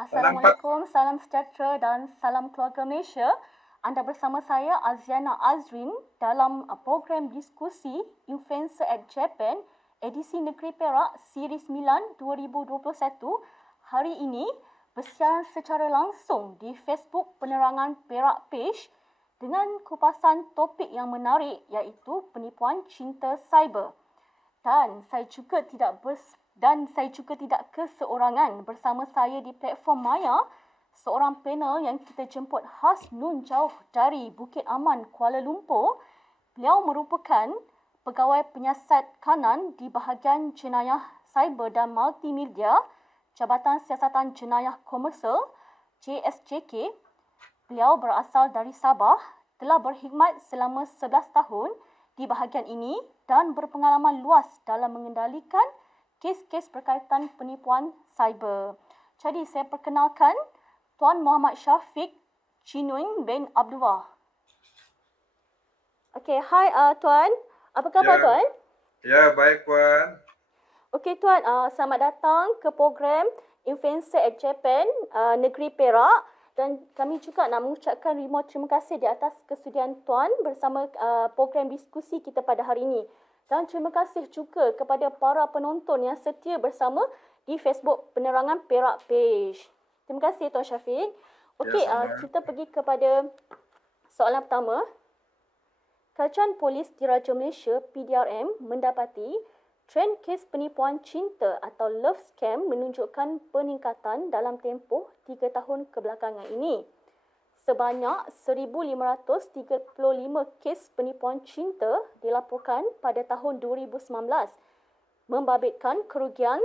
Assalamualaikum, salam sejahtera dan salam keluarga Malaysia. Anda bersama saya Aziana Azrin dalam program diskusi Influencer at Japan edisi Negeri Perak Siri 9 2021. Hari ini bersiaran secara langsung di Facebook Penerangan Perak Page dengan kupasan topik yang menarik iaitu penipuan cinta cyber. Dan saya juga tidak keseorangan. Bersama saya di platform Maya, seorang panel yang kita jemput khas nun jauh dari Bukit Aman, Kuala Lumpur. Beliau merupakan pegawai penyiasat kanan di bahagian jenayah cyber dan multimedia Jabatan Siasatan Jenayah Komersial JSJK. Beliau berasal dari Sabah, telah berkhidmat selama 11 tahun di bahagian ini dan berpengalaman luas dalam mengendalikan kes-kes berkaitan penipuan cyber. Jadi saya perkenalkan Tuan Muhammad Syafiq Chinuing bin Abdullah. Okey, hai Tuan. Apa khabar Tuan? Ya, baik Puan. Okey Tuan, selamat datang ke program Influencer at Japan Negeri Perak. Dan kami juga nak mengucapkan ribuan terima kasih di atas kesudian Tuan bersama program diskusi kita pada hari ini. Dan terima kasih juga kepada para penonton yang setia bersama di Facebook Penerangan Perak Page. Terima kasih Tuan Syafiq. Okey, kita pergi kepada soalan pertama. Kerajaan Polis Diraja Malaysia PDRM mendapati trend kes penipuan cinta atau love scam menunjukkan peningkatan dalam tempoh 3 tahun kebelakangan ini. Sebanyak 1,535 kes penipuan cinta dilaporkan pada tahun 2019, membabitkan kerugian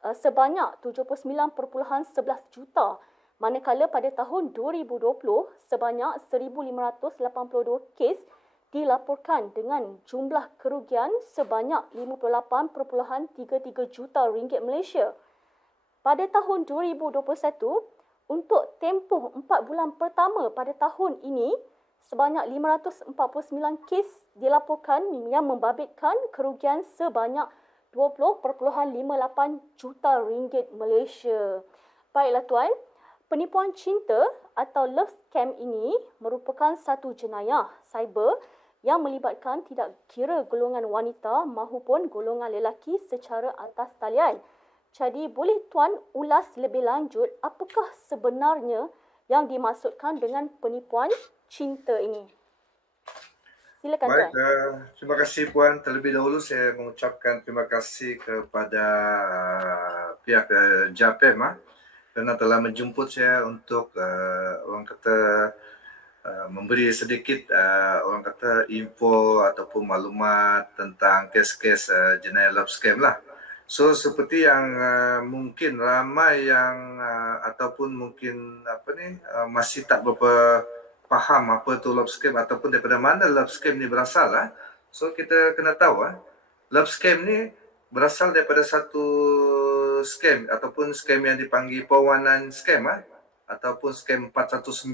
sebanyak 79.11 juta, manakala pada tahun 2020 sebanyak 1,582 kes dilaporkan dengan jumlah kerugian sebanyak 58.33 juta ringgit Malaysia. Pada tahun 2021, untuk tempoh 4 bulan pertama pada tahun ini, sebanyak 549 kes dilaporkan yang membabitkan kerugian sebanyak 20.58 juta ringgit Malaysia. Baiklah Tuan, penipuan cinta atau love scam ini merupakan satu jenayah cyber yang melibatkan tidak kira golongan wanita maupun golongan lelaki secara atas talian. Jadi boleh Tuan ulas lebih lanjut apakah sebenarnya yang dimaksudkan dengan penipuan cinta ini? Silakan Baik, Tuan. terima kasih Puan. Terlebih dahulu saya mengucapkan terima kasih kepada pihak JAPEM kerana telah menjemput saya untuk orang kata memberi sedikit orang kata info ataupun maklumat tentang kes-kes jenayah love scam lah. So seperti yang mungkin ramai yang ataupun mungkin masih tak berapa faham apa tu love scam ataupun daripada mana love scam ni berasal lah. So kita kena tahu love scam ni berasal daripada satu scam ataupun scam yang dipanggil perwanan scam ataupun scam 419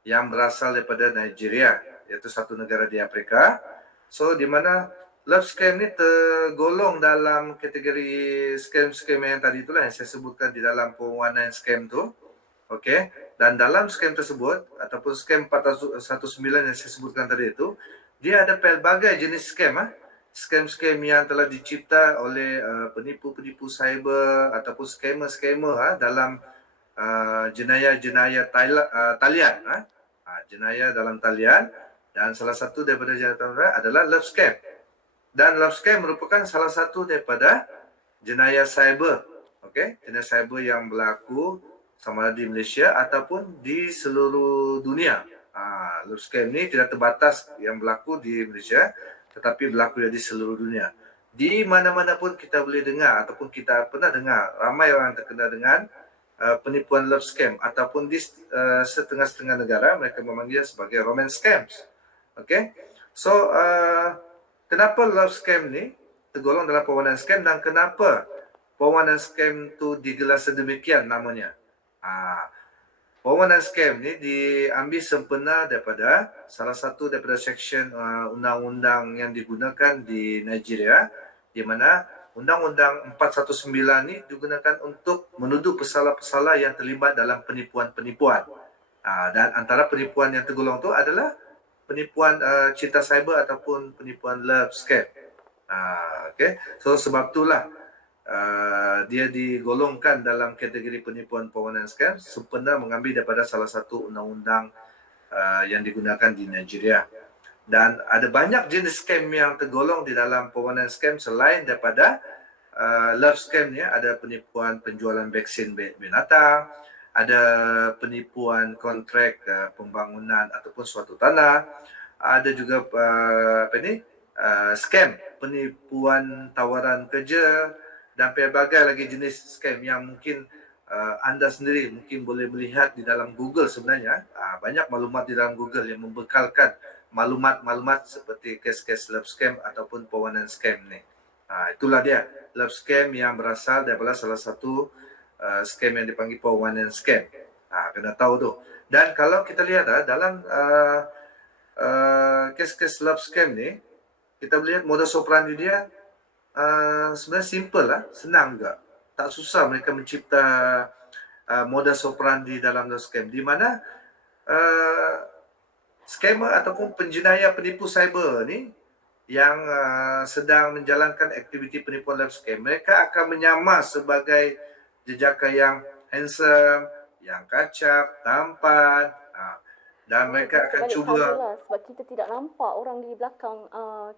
yang berasal daripada Nigeria, iaitu satu negara di Afrika. So di mana love scam ni tergolong dalam kategori scam-scam yang tadi itulah yang saya sebutkan di dalam perwanan scam tu. Okey, dan dalam scam tersebut ataupun scam 419 yang saya sebutkan tadi itu, dia ada pelbagai jenis scam scam-scam yang telah dicipta oleh penipu-penipu cyber ataupun scammer-scammer dalam jenayah-jenayah talian jenayah dalam talian, dan salah satu daripada jenayah adalah love scam. Dan love scam merupakan salah satu daripada jenayah cyber. Okey, jenayah cyber yang berlaku sama ada di Malaysia ataupun di seluruh dunia. Love scam ni tidak terbatas yang berlaku di Malaysia, tetapi berlaku di seluruh dunia. Di mana-mana pun kita boleh dengar ataupun kita pernah dengar ramai orang terkena dengan penipuan love scam ataupun di setengah-setengah negara mereka memanggil sebagai romance scams. Okey. So kenapa love scam ni tergolong dalam perwanan scam dan kenapa perwanan scam tu digelar sedemikian namanya? Perwanan scam ni diambil sempena daripada salah satu daripada seksyen undang-undang yang digunakan di Nigeria, di mana Undang-Undang 419 ni digunakan untuk menuduh pesalah-pesalah yang terlibat dalam penipuan-penipuan. Dan antara penipuan yang tergolong tu adalah penipuan cerita cyber ataupun penipuan love scam. Okay. So sebab itulah dia digolongkan dalam kategori penipuan perwuanan scam sempena mengambil daripada salah satu undang-undang yang digunakan di Nigeria. Dan ada banyak jenis scam yang tergolong di dalam perwuanan scam selain daripada love scam ni. Ada penipuan penjualan vaksin binatang, ada penipuan kontrak pembangunan ataupun suatu tanah, ada juga scam penipuan tawaran kerja dan pelbagai lagi jenis scam yang mungkin anda sendiri mungkin boleh melihat di dalam Google sebenarnya. Banyak maklumat di dalam Google yang membekalkan maklumat-maklumat seperti kes-kes love scam ataupun perwuanan scam ni. Itulah dia love scam yang berasal daripada salah satu scam yang dipanggil perwuanan scam. Kena tahu tu. Dan kalau kita lihat dalam kes-kes love scam ni, kita lihat modus operandi dia sebenarnya simple lah, senang juga. Tak susah mereka mencipta modus operandi dalam love scam, di mana scammer ataupun penjenayah penipu cyber ni yang sedang menjalankan aktiviti penipuan love scam, mereka akan menyamar sebagai jejaka yang handsome, yang kacak, tampan, dan mereka akan cuba lah, sebab kita tidak nampak orang di belakang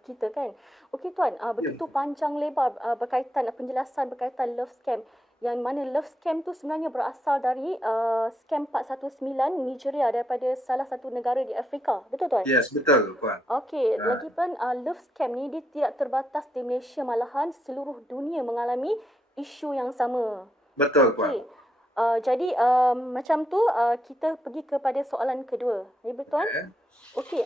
kita kan. Okey Tuan, begitu panjang lebar berkaitan penjelasan berkaitan love scam, yang mana love scam tu sebenarnya berasal dari scam 419 Nigeria, daripada salah satu negara di Afrika. Betul Tuan? Yes, betul Puan. Okey, lagipun love scam ni dia tidak terbatas di Malaysia, malahan seluruh dunia mengalami isu yang sama. Betul Puan. Okay. Jadi macam tu kita pergi kepada soalan kedua. Ya betul? Okey,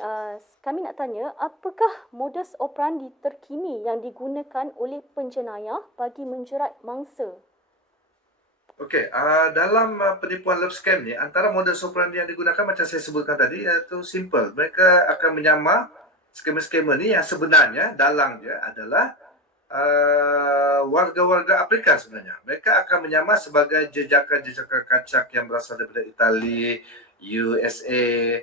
kami nak tanya, apakah modus operandi terkini yang digunakan oleh penjenayah bagi menjerat mangsa? Okey, dalam penipuan love scam ni, antara modus operandi yang digunakan macam saya sebutkan tadi, iaitu simple. Mereka akan menyamar scammer-scammer ni yang sebenarnya dalang dia adalah warga-warga Afrika sebenarnya. Mereka akan menyamar sebagai jejaka-jejaka kacak yang berasal daripada Itali, USA,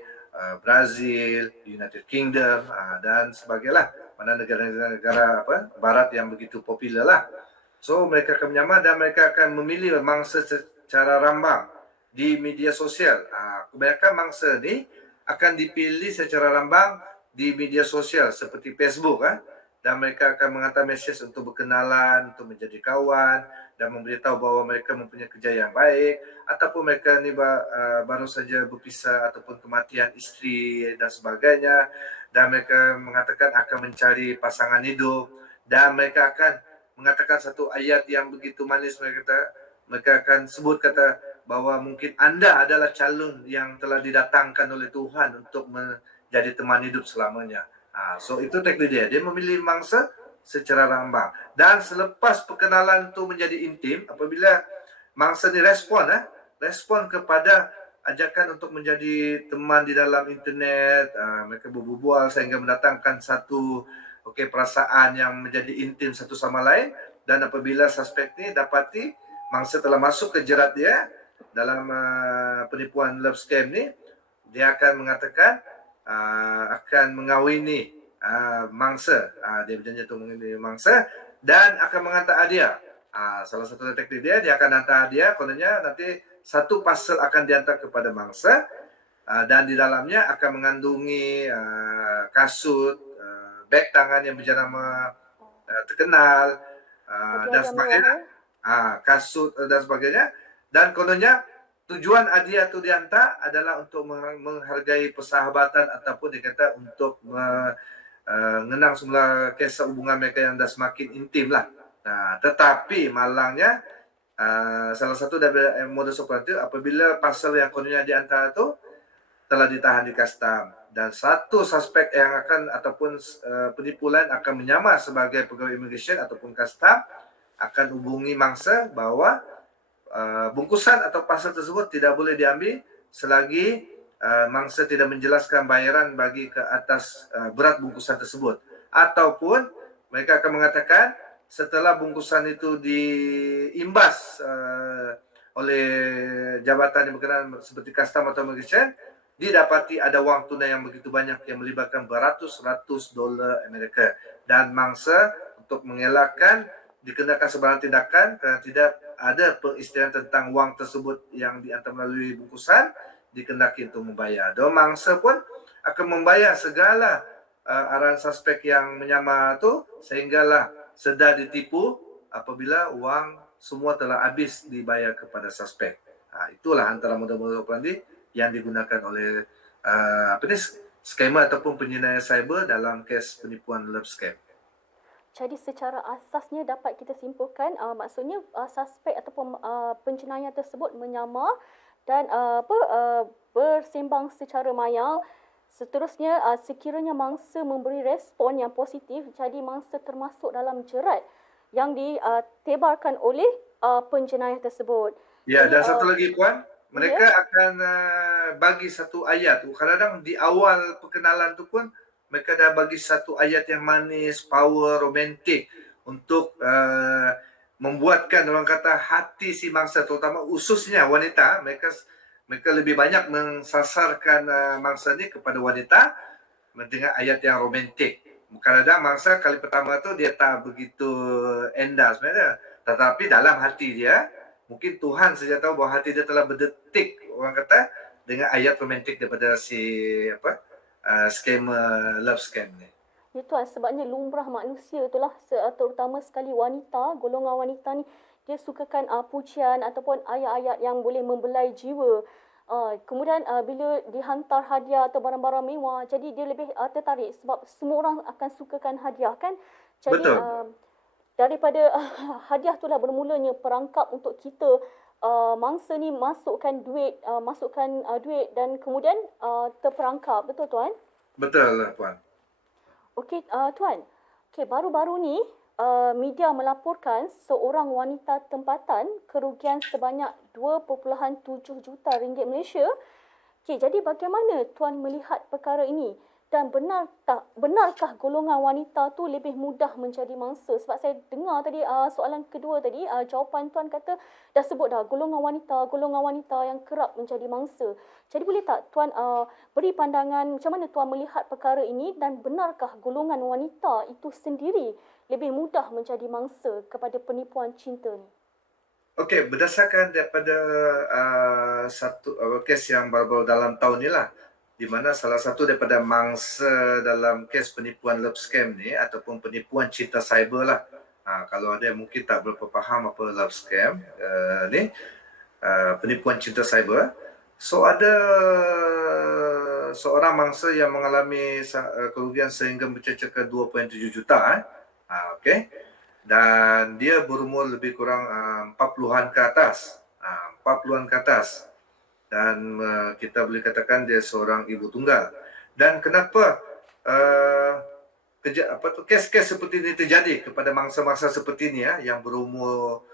Brazil, United Kingdom dan sebagainya. Mana negara-negara barat yang begitu popular lah. So mereka akan menyamar dan mereka akan memilih mangsa secara rambang di media sosial. Kebanyakan mangsa ni akan dipilih secara rambang di media sosial seperti Facebook. Dan mereka akan menghantar mesej untuk berkenalan, untuk menjadi kawan dan memberitahu bahawa mereka mempunyai kerja yang baik, ataupun mereka ni baru saja berpisah ataupun kematian isteri dan sebagainya, dan mereka mengatakan akan mencari pasangan hidup, dan mereka akan mengatakan satu ayat yang begitu manis. Mereka akan sebut kata bahawa mungkin anda adalah calon yang telah didatangkan oleh Tuhan untuk menjadi teman hidup selamanya. So itu teknik dia. Dia memilih mangsa secara rambang. Dan selepas perkenalan itu menjadi intim, apabila mangsa ni respon kepada ajakan untuk menjadi teman di dalam internet, mereka berbual sehingga mendatangkan satu perasaan yang menjadi intim satu sama lain. Dan apabila suspek ni dapati mangsa telah masuk ke jerat dia dalam penipuan love scam ni, dia akan mengatakan akan mengawini mangsa. Dia berjanji untuk mengawini mangsa dan akan menghantar hadiah. Salah satu teknik dia akan hantar hadiah. Kononnya nanti satu parcel akan dihantar kepada mangsa dan di dalamnya akan mengandungi kasut, beg tangan yang berjenama terkenal dan sebagainya, kasut dan sebagainya. Dan kononnya tujuan hadiah itu dihantar adalah untuk menghargai persahabatan ataupun dikata untuk mengenang semula kisah hubungan mereka yang dah semakin intim lah. Tetapi malangnya salah satu dari modus operandi apabila parcel yang kononnya dihantar itu telah ditahan di custom dan satu suspek yang akan ataupun penipu lain akan menyamar sebagai pegawai immigration ataupun custom akan hubungi mangsa bahawa bungkusan atau parcel tersebut tidak boleh diambil selagi mangsa tidak menjelaskan bayaran bagi ke atas berat bungkusan tersebut, ataupun mereka akan mengatakan setelah bungkusan itu diimbas oleh jabatan yang berkenaan seperti custom atau immigration, didapati ada wang tunai yang begitu banyak yang melibatkan beratus-ratus dolar Amerika, dan mangsa untuk mengelakkan dikenakan sebarang tindakan kerana tidak ada peristilaan tentang wang tersebut yang dihantar melalui bungkusan, dikenakan untuk membayar. Dan mangsa pun akan membayar segala arahan suspek yang menyamar tu, sehinggalah sedar ditipu apabila wang semua telah habis dibayar kepada suspek. Itulah antara model-model operandi yang digunakan oleh skamer ataupun penjenayah cyber dalam kes penipuan love scam. Jadi secara asasnya dapat kita simpulkan maksudnya suspek ataupun penjenayah tersebut menyamar dan bersembang secara maya. Seterusnya sekiranya mangsa memberi respon yang positif, jadi mangsa termasuk dalam jerat yang ditebarkan oleh penjenayah tersebut. Ya, Jadi, dan satu lagi Puan, mereka akan bagi satu ayat. Kadang-kadang di awal perkenalan tu pun mereka dah bagi satu ayat yang manis, power, romantik untuk membuatkan orang kata hati si mangsa, terutama khususnya wanita. Mereka lebih banyak mensasarkan mangsa ni kepada wanita dengan ayat yang romantik. Kadang-kadang mangsa kali pertama tu dia tak begitu endah sebenarnya, tetapi dalam hati dia mungkin Tuhan saja tahu bahawa hati dia telah berdetik, orang kata, dengan ayat romantik daripada si scammer love scam ni. Ya Tuan, sebabnya lumrah manusia itulah, terutama sekali wanita, golongan wanita ni, dia sukakan pujian ataupun ayat-ayat yang boleh membelai jiwa. Kemudian bila dihantar hadiah atau barang-barang mewah, jadi dia lebih tertarik sebab semua orang akan sukakan hadiah kan. Jadi daripada hadiah itulah bermulanya perangkap untuk kita mangsa ni masukkan duit dan kemudian terperangkap. Betul Tuan? Betul lah Puan. Okey Tuan, baru-baru ni media melaporkan seorang wanita tempatan kerugian sebanyak 2.7 juta ringgit Malaysia. Jadi bagaimana Tuan melihat perkara ini? Dan benarkah golongan wanita tu lebih mudah menjadi mangsa? Sebab saya dengar tadi soalan kedua tadi, jawapan Tuan kata dah sebut dah golongan wanita yang kerap menjadi mangsa. Jadi boleh tak Tuan beri pandangan macam mana Tuan melihat perkara ini, dan benarkah golongan wanita itu sendiri lebih mudah menjadi mangsa kepada penipuan cinta ni? Okey, berdasarkan daripada satu kes yang baru-baru dalam tahun ni lah, di mana salah satu daripada mangsa dalam kes penipuan love scam ni ataupun penipuan cinta cyber lah. Kalau ada yang mungkin tak berapa faham apa love scam ni, penipuan cinta cyber. So ada seorang mangsa yang mengalami kerugian sehingga mencapai ke 2.7 juta. Okey. Dan dia berumur lebih kurang 40-an ke atas. 40-an ke atas. Dan kita boleh katakan dia seorang ibu tunggal. Dan kenapa kes-kes seperti ini terjadi kepada mangsa-mangsa seperti ini yang berumur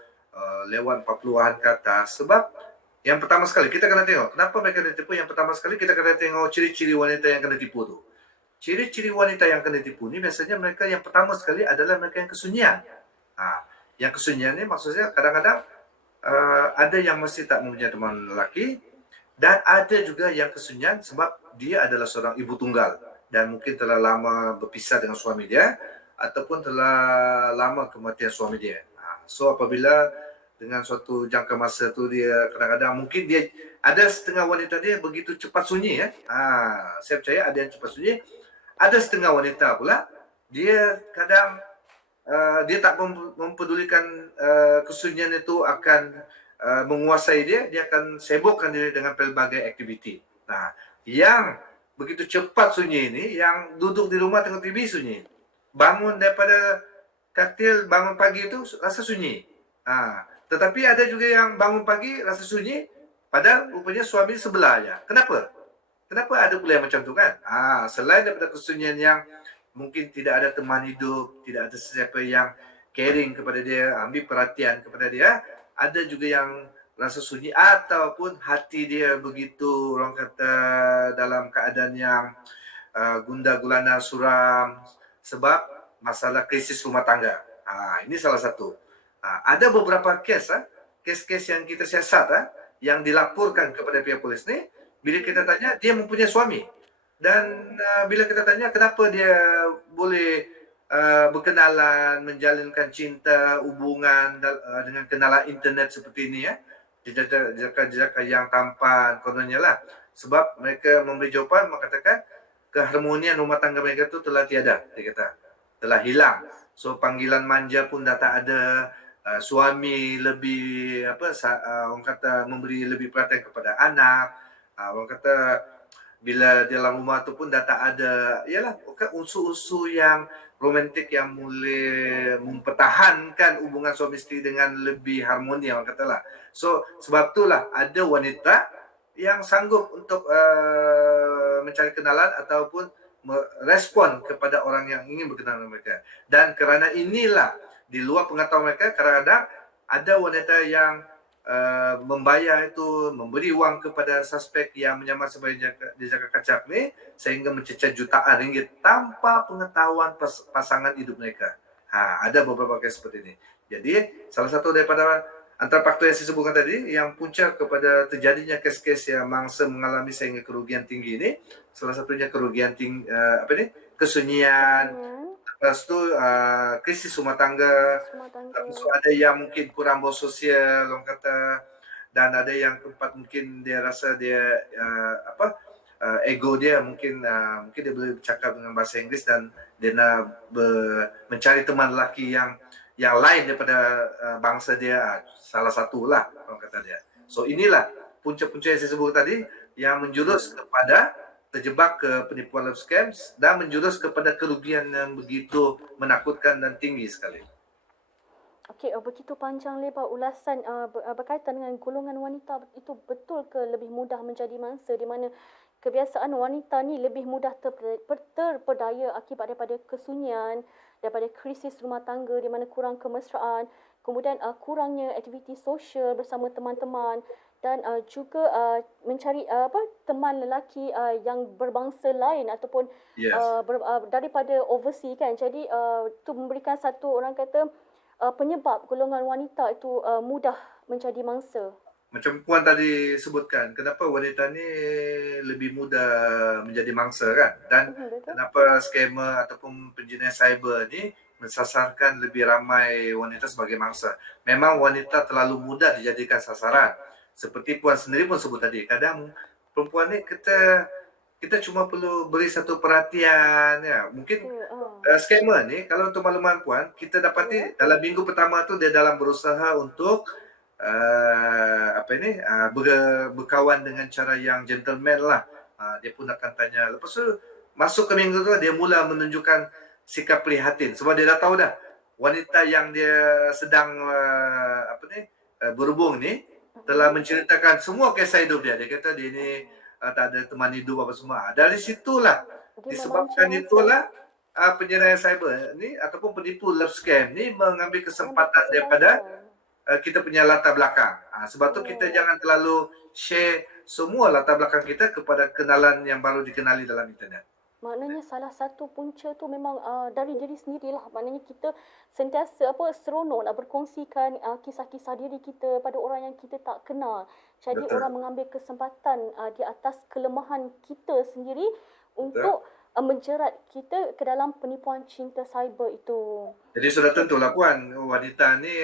lewat 40-an ke atas? Sebab yang pertama sekali kita kena tengok kenapa mereka ditipu. Yang pertama sekali kita kena tengok ciri-ciri wanita yang kena tipu tu. Ciri-ciri wanita yang kena tipu ni biasanya mereka yang pertama sekali adalah mereka yang kesunyian. Yang kesunyian ni maksudnya kadang-kadang ada yang mesti tak mempunyai teman lelaki, dan ada juga yang kesunyian sebab dia adalah seorang ibu tunggal dan mungkin telah lama berpisah dengan suami dia ataupun telah lama kematian suami dia. So apabila dengan suatu jangka masa tu dia kadang-kadang mungkin dia ada setengah wanita dia begitu cepat sunyi saya percaya ada yang cepat sunyi. Ada setengah wanita pula dia kadang dia tak mempedulikan kesunyian itu akan menguasai dia akan sibukkan diri dengan pelbagai aktiviti. Yang begitu cepat sunyi ini, yang duduk di rumah tengok TV sunyi, bangun daripada katil bangun pagi itu rasa sunyi. Tetapi ada juga yang bangun pagi rasa sunyi, padahal rupanya suami sebelahnya. Kenapa ada pula yang macam tu kan? Selain daripada kesunyian yang mungkin tidak ada teman hidup, tidak ada sesiapa yang caring kepada dia, ambil perhatian kepada dia, ada juga yang rasa sunyi ataupun hati dia begitu orang kata dalam keadaan yang gundah gulana suram sebab masalah krisis rumah tangga. Ini salah satu. Ada beberapa kes yang kita siasat yang dilaporkan kepada pihak polis ni, bila kita tanya dia mempunyai suami. Dan bila kita tanya kenapa dia boleh berkenalan, menjalinkan cinta, hubungan dengan kenalan internet seperti ini jejak yang tampan kononnya lah. Sebab mereka memberi jawapan mengatakan keharmonian rumah tangga mereka tu telah tiada, dia kata. Telah hilang. So panggilan manja pun dah tak ada. Suami lebih orang kata memberi lebih perhatian kepada anak. Orang kata bila dalam rumah tu pun dah tak ada unsur-unsur yang romantik yang boleh mempertahankan hubungan suami isteri dengan lebih harmoni, orang katalah. So sebab itulah ada wanita yang sanggup untuk mencari kenalan ataupun merespon kepada orang yang ingin berkenalan dengan mereka. Dan kerana inilah di luar pengetahuan mereka, kadang-kadang ada wanita yang membayar itu, memberi wang kepada suspek yang menyamar sebagai jejaka kacak ni sehingga mencecah jutaan ringgit tanpa pengetahuan pasangan hidup mereka. Ada beberapa kes seperti ini. Jadi salah satu daripada antara faktor yang saya sebutkan tadi yang punca kepada terjadinya kes-kes yang mangsa mengalami sehingga kerugian tinggi ini, salah satunya kerugian tinggi kesunyian, lepas tu krisis rumah tangga, lepas tu ada yang mungkin kurang bersosial, orang kata, dan ada yang keempat mungkin dia rasa dia ego dia mungkin dia boleh bercakap dengan bahasa Inggeris dan dia nak mencari teman lelaki yang lain daripada bangsa dia, salah satulah orang kata dia. So inilah punca-punca yang saya sebut tadi yang menjurus kepada terjebak ke penipuan love scams dan menjurus kepada kerugian yang begitu menakutkan dan tinggi sekali. Okey, begitu panjang lebar ulasan berkaitan dengan golongan wanita, itu betul ke lebih mudah menjadi mangsa di mana kebiasaan wanita ni lebih mudah terpedaya akibat daripada kesunyian, daripada krisis rumah tangga di mana kurang kemesraan, kemudian kurangnya aktiviti sosial bersama teman-teman dan juga mencari teman lelaki yang berbangsa lain ataupun daripada overseas kan. Jadi itu memberikan satu orang kata penyebab golongan wanita itu mudah menjadi mangsa. Macam Puan tadi sebutkan, kenapa wanita ni lebih mudah menjadi mangsa kan? Dan kenapa scammer ataupun penjinak cyber ni mensasarkan lebih ramai wanita sebagai mangsa. Memang wanita terlalu mudah dijadikan sasaran. Seperti Puan sendiri pun sebut tadi, kadang perempuan ni kita cuma perlu beri satu perhatian ya. Mungkin scammer ni, kalau untuk makluman Puan, kita dapati dalam minggu pertama tu dia dalam berusaha untuk berkawan dengan cara yang gentleman lah. Dia pun akan tanya. Lepas tu masuk ke minggu tu dia mula menunjukkan sikap prihatin sebab dia dah tahu dah wanita yang dia sedang berhubung ni telah menceritakan semua kisah hidup dia. Dia kata dia ni tak ada teman hidup apa semua. Dari situlah disebabkan itulah penjarahan cyber ni ataupun penipu love scam ni mengambil kesempatan daripada kita punya latar belakang. Sebab tu kita jangan terlalu share semua latar belakang kita kepada kenalan yang baru dikenali dalam internet. Maknanya salah satu punca tu memang dari diri sendirilah. Maknanya kita sentiasa seronok nak berkongsikan kisah-kisah diri kita pada orang yang kita tak kenal. Jadi orang mengambil kesempatan di atas kelemahan kita sendiri untuk menjerat kita ke dalam penipuan cinta cyber itu. Jadi sudah tentulah Puan, wanita ni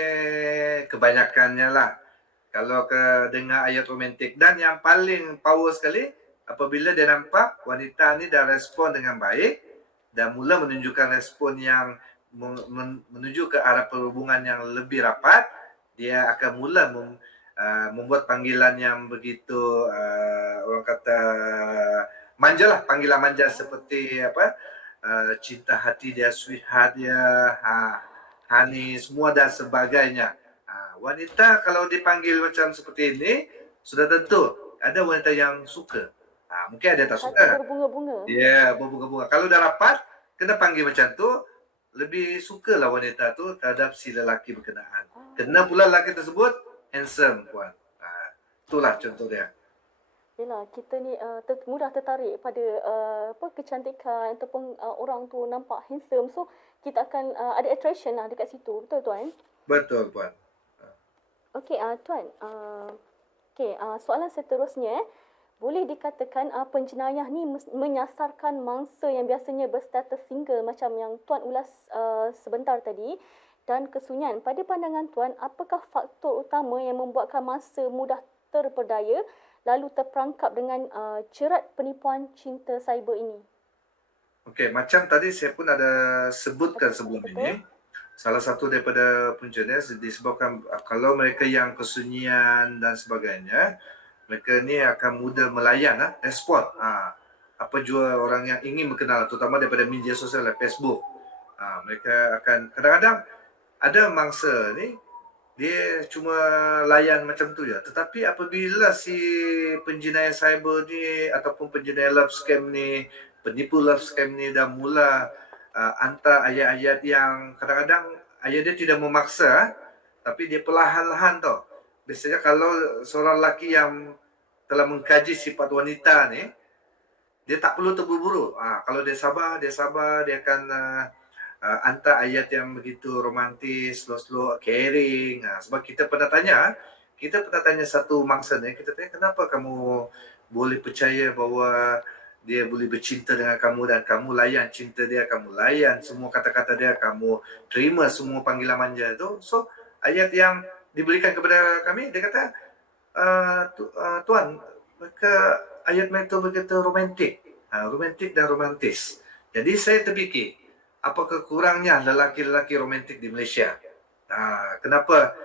kebanyakannya lah kalau dengar ayat romantik. Dan yang paling power sekali apabila dia nampak wanita ni dah respon dengan baik dan mula menunjukkan respon yang menuju ke arah perhubungan yang lebih rapat, dia akan mula membuat panggilan yang begitu orang kata manja lah, panggilan manja seperti cinta hati dia, sweetheart dia, honey, semua dan sebagainya. Wanita kalau dipanggil macam seperti ini, sudah tentu ada wanita yang suka. Mungkin ada yang tak suka. Berbunga-bunga. Ya, berbunga-bunga. Kalau dah rapat, kena panggil macam tu, lebih sukalah wanita tu terhadap si lelaki berkenaan. Kena pula lelaki tersebut handsome Puan. Itulah contoh dia. Yelah, kita ni mudah tertarik pada kecantikan ataupun orang tu nampak handsome. So, kita akan ada attraction lah dekat situ. Betul tuan? Betul Puan. Okey, tuan. Soalan seterusnya. Boleh dikatakan penjenayah ni menyasarkan mangsa yang biasanya berstatus single macam yang tuan ulas sebentar tadi dan kesunyian. Pada pandangan tuan, apakah faktor utama yang membuatkan mangsa mudah terperdaya lalu terperangkap dengan jerat penipuan cinta cyber ini? Okey, macam tadi saya pun ada sebutkan sebelum Betul. ini, salah satu daripada puncanya disebabkan kalau mereka yang kesunyian dan sebagainya, mereka ni akan mudah melayan respon apa jua orang yang ingin berkenal, terutama daripada media sosial Facebook. Mereka akan kadang-kadang ada mangsa ni dia cuma layan macam tu je. Tetapi apabila si penjenayah cyber ni ataupun penjenayah love scam ni, penipu love scam ni dah mula hantar ayat-ayat yang kadang-kadang ayat dia tidak memaksa, tapi dia perlahan-lahan tau. Biasanya kalau seorang lelaki yang telah mengkaji sifat wanita ni, dia tak perlu terburu-buru. Kalau dia sabar, dia akan hantar ayat yang begitu romantis, slow-slow, caring. Sebab kita pernah tanya satu mangsa ni, kita tanya kenapa kamu boleh percaya bahawa dia boleh bercinta dengan kamu dan kamu layan cinta dia, kamu layan semua kata-kata dia, kamu terima semua panggilan manja itu. So, ayat yang diberikan kepada kami, dia kata, Tuan, maka ayat itu begitu romantik, romantik dan romantis. Jadi saya terfikir, apakah kurangnya lelaki-lelaki romantik di Malaysia? Kenapa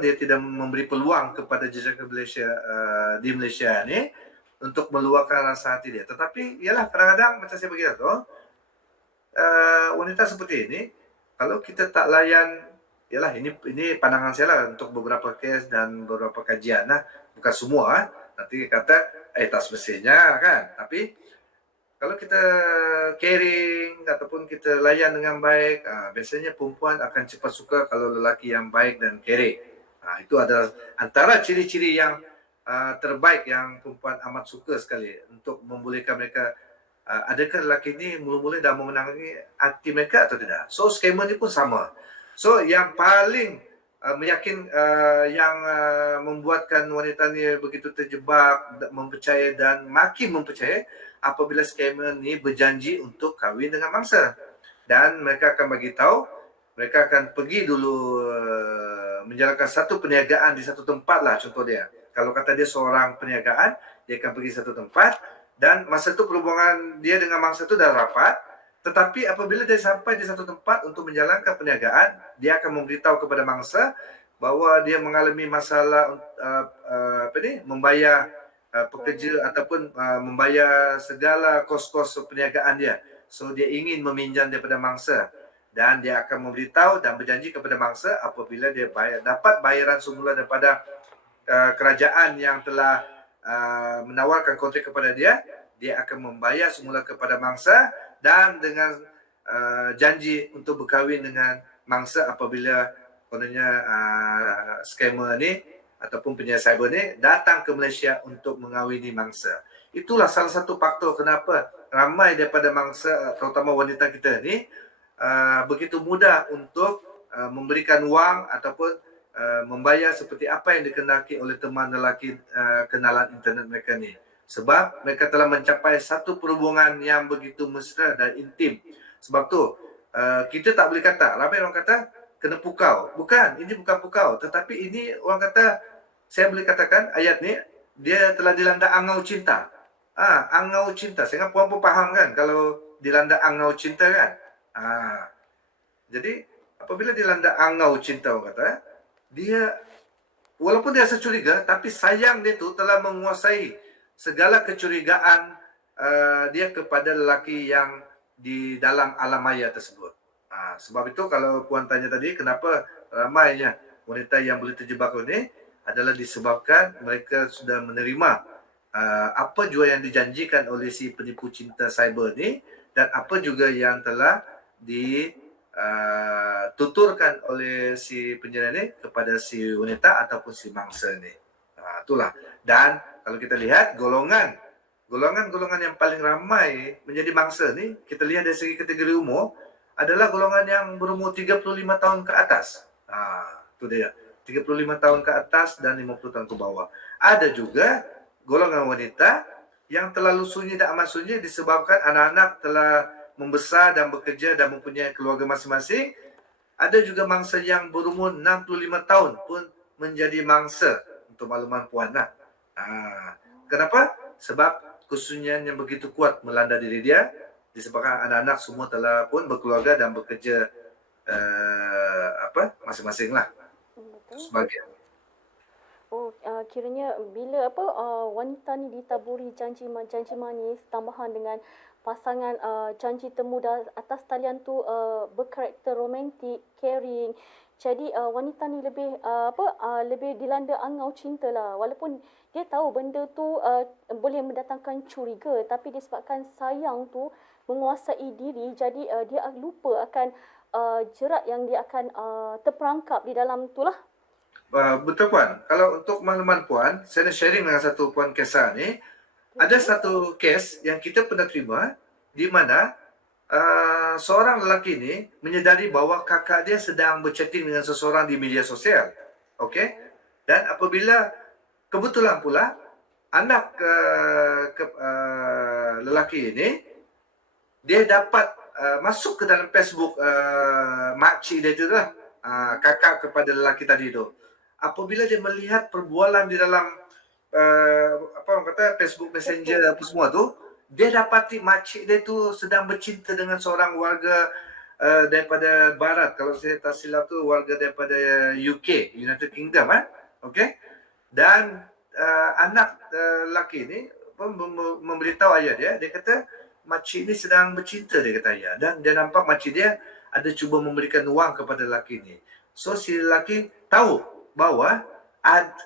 dia tidak memberi peluang kepada jejak Malaysia di Malaysia ni untuk meluahkan rasa hati dia? Tetapi ialah kadang-kadang macam saya beritahu, wanita seperti ini, kalau kita tak layan, ialah ini pandangan saya lah untuk beberapa kes dan beberapa kajian lah, bukan semua. Nanti kata tak semestinya kan, tapi kalau kita caring ataupun kita layan dengan baik, biasanya perempuan akan cepat suka kalau lelaki yang baik dan caring. Itu ada antara ciri-ciri yang terbaik yang perempuan amat suka sekali untuk membolehkan mereka, adakah lelaki ni mula-mula dah memenangi hati mereka atau tidak. So scammer ni pun sama. So yang paling yang membuatkan wanita ni begitu terjebak, mempercaya dan makin mempercaya apabila scammer ni berjanji untuk kahwin dengan mangsa. Dan mereka akan bagi tahu, mereka akan pergi dulu menjalankan satu perniagaan di satu tempat lah, contoh dia. Kalau kata dia seorang perniagaan, dia akan pergi satu tempat dan masa tu perhubungan dia dengan mangsa tu dah rapat. Tetapi apabila dia sampai di satu tempat untuk menjalankan perniagaan, dia akan memberitahu kepada mangsa bahawa dia mengalami masalah membayar pekerja ataupun membayar segala kos-kos perniagaan dia. So dia ingin meminjam daripada mangsa dan dia akan memberitahu dan berjanji kepada mangsa apabila dia dapat bayaran semula daripada kerajaan yang telah menawarkan kontrak kepada dia, dia akan membayar semula kepada mangsa dan dengan janji untuk berkahwin dengan mangsa apabila kononnya scammer ni ataupun penyiar cyber ni datang ke Malaysia untuk mengahwini mangsa. Itulah salah satu faktor kenapa ramai daripada mangsa, terutama wanita kita ni, begitu mudah untuk memberikan wang ataupun membayar seperti apa yang dikehendaki oleh teman lelaki kenalan internet mereka ni. Sebab mereka telah mencapai satu perhubungan yang begitu mesra dan intim. Sebab tu kita tak boleh kata, ramai orang kata kena pukau. Bukan, ini bukan pukau, tetapi ini orang kata, saya boleh katakan ayat ni dia telah dilanda angau cinta. Angau cinta. Sehingga puan pun faham kan kalau dilanda angau cinta kan. Jadi apabila dilanda angau cinta, orang kata, dia walaupun dia rasa curiga, tapi sayang dia tu telah menguasai segala kecurigaan dia kepada lelaki yang di dalam alam maya tersebut. Sebab itu kalau puan tanya tadi kenapa ramainya wanita yang boleh terjebak ini adalah disebabkan mereka sudah menerima apa juga yang dijanjikan oleh si penipu cinta cyber ni dan apa juga yang telah dituturkan oleh si penjara ni kepada si wanita ataupun si mangsa ni. Itulah. Dan Kalau kita lihat golongan yang paling ramai menjadi mangsa ni, kita lihat dari segi kategori umur, adalah golongan yang berumur 35 tahun ke atas. Itu dia. 35 tahun ke atas dan 50 tahun ke bawah. Ada juga golongan wanita yang terlalu sunyi dan amat sunyi disebabkan anak-anak telah membesar dan bekerja dan mempunyai keluarga masing-masing. Ada juga mangsa yang berumur 65 tahun pun menjadi mangsa, untuk makluman puan lah. Kenapa? Sebab kesunyian yang begitu kuat melanda diri dia disebabkan anak-anak semua telah pun berkeluarga dan bekerja masing-masing lah. Sebagian. Kiranya bila wanita ni ditaburi janji manis tambahan dengan pasangan janji temu atas talian tu berkarakter romantik, caring. Jadi wanita ni lebih lebih dilanda angau cinta lah, walaupun dia tahu benda tu boleh mendatangkan curiga, tapi disebabkan sayang tu menguasai diri, jadi dia lupa akan jerat yang dia akan terperangkap di dalam tu lah. Betul puan. Kalau untuk makluman puan, saya nak sharing dengan satu puan kisah ni. Ada satu kes yang kita pernah terima di mana seorang lelaki ni menyedari bahawa kakak dia sedang berchatting dengan seseorang di media sosial. Okey? Dan apabila kebetulan pula anak lelaki ini dia dapat masuk ke dalam Facebook makcik dia tu lah, kakak kepada lelaki tadi tu. Apabila dia melihat perbualan di dalam orang kata Facebook Messenger apa semua tu, dia dapati makcik dia tu sedang bercinta dengan seorang warga daripada barat. Kalau saya tak silap tu warga daripada UK, United Kingdom, okey. Dan anak lelaki ni memberitahu ayah dia kata makcik ni sedang bercinta, dia kata ayah, dan dia nampak makcik dia ada cuba memberikan wang kepada lelaki ni. So si lelaki tahu bahawa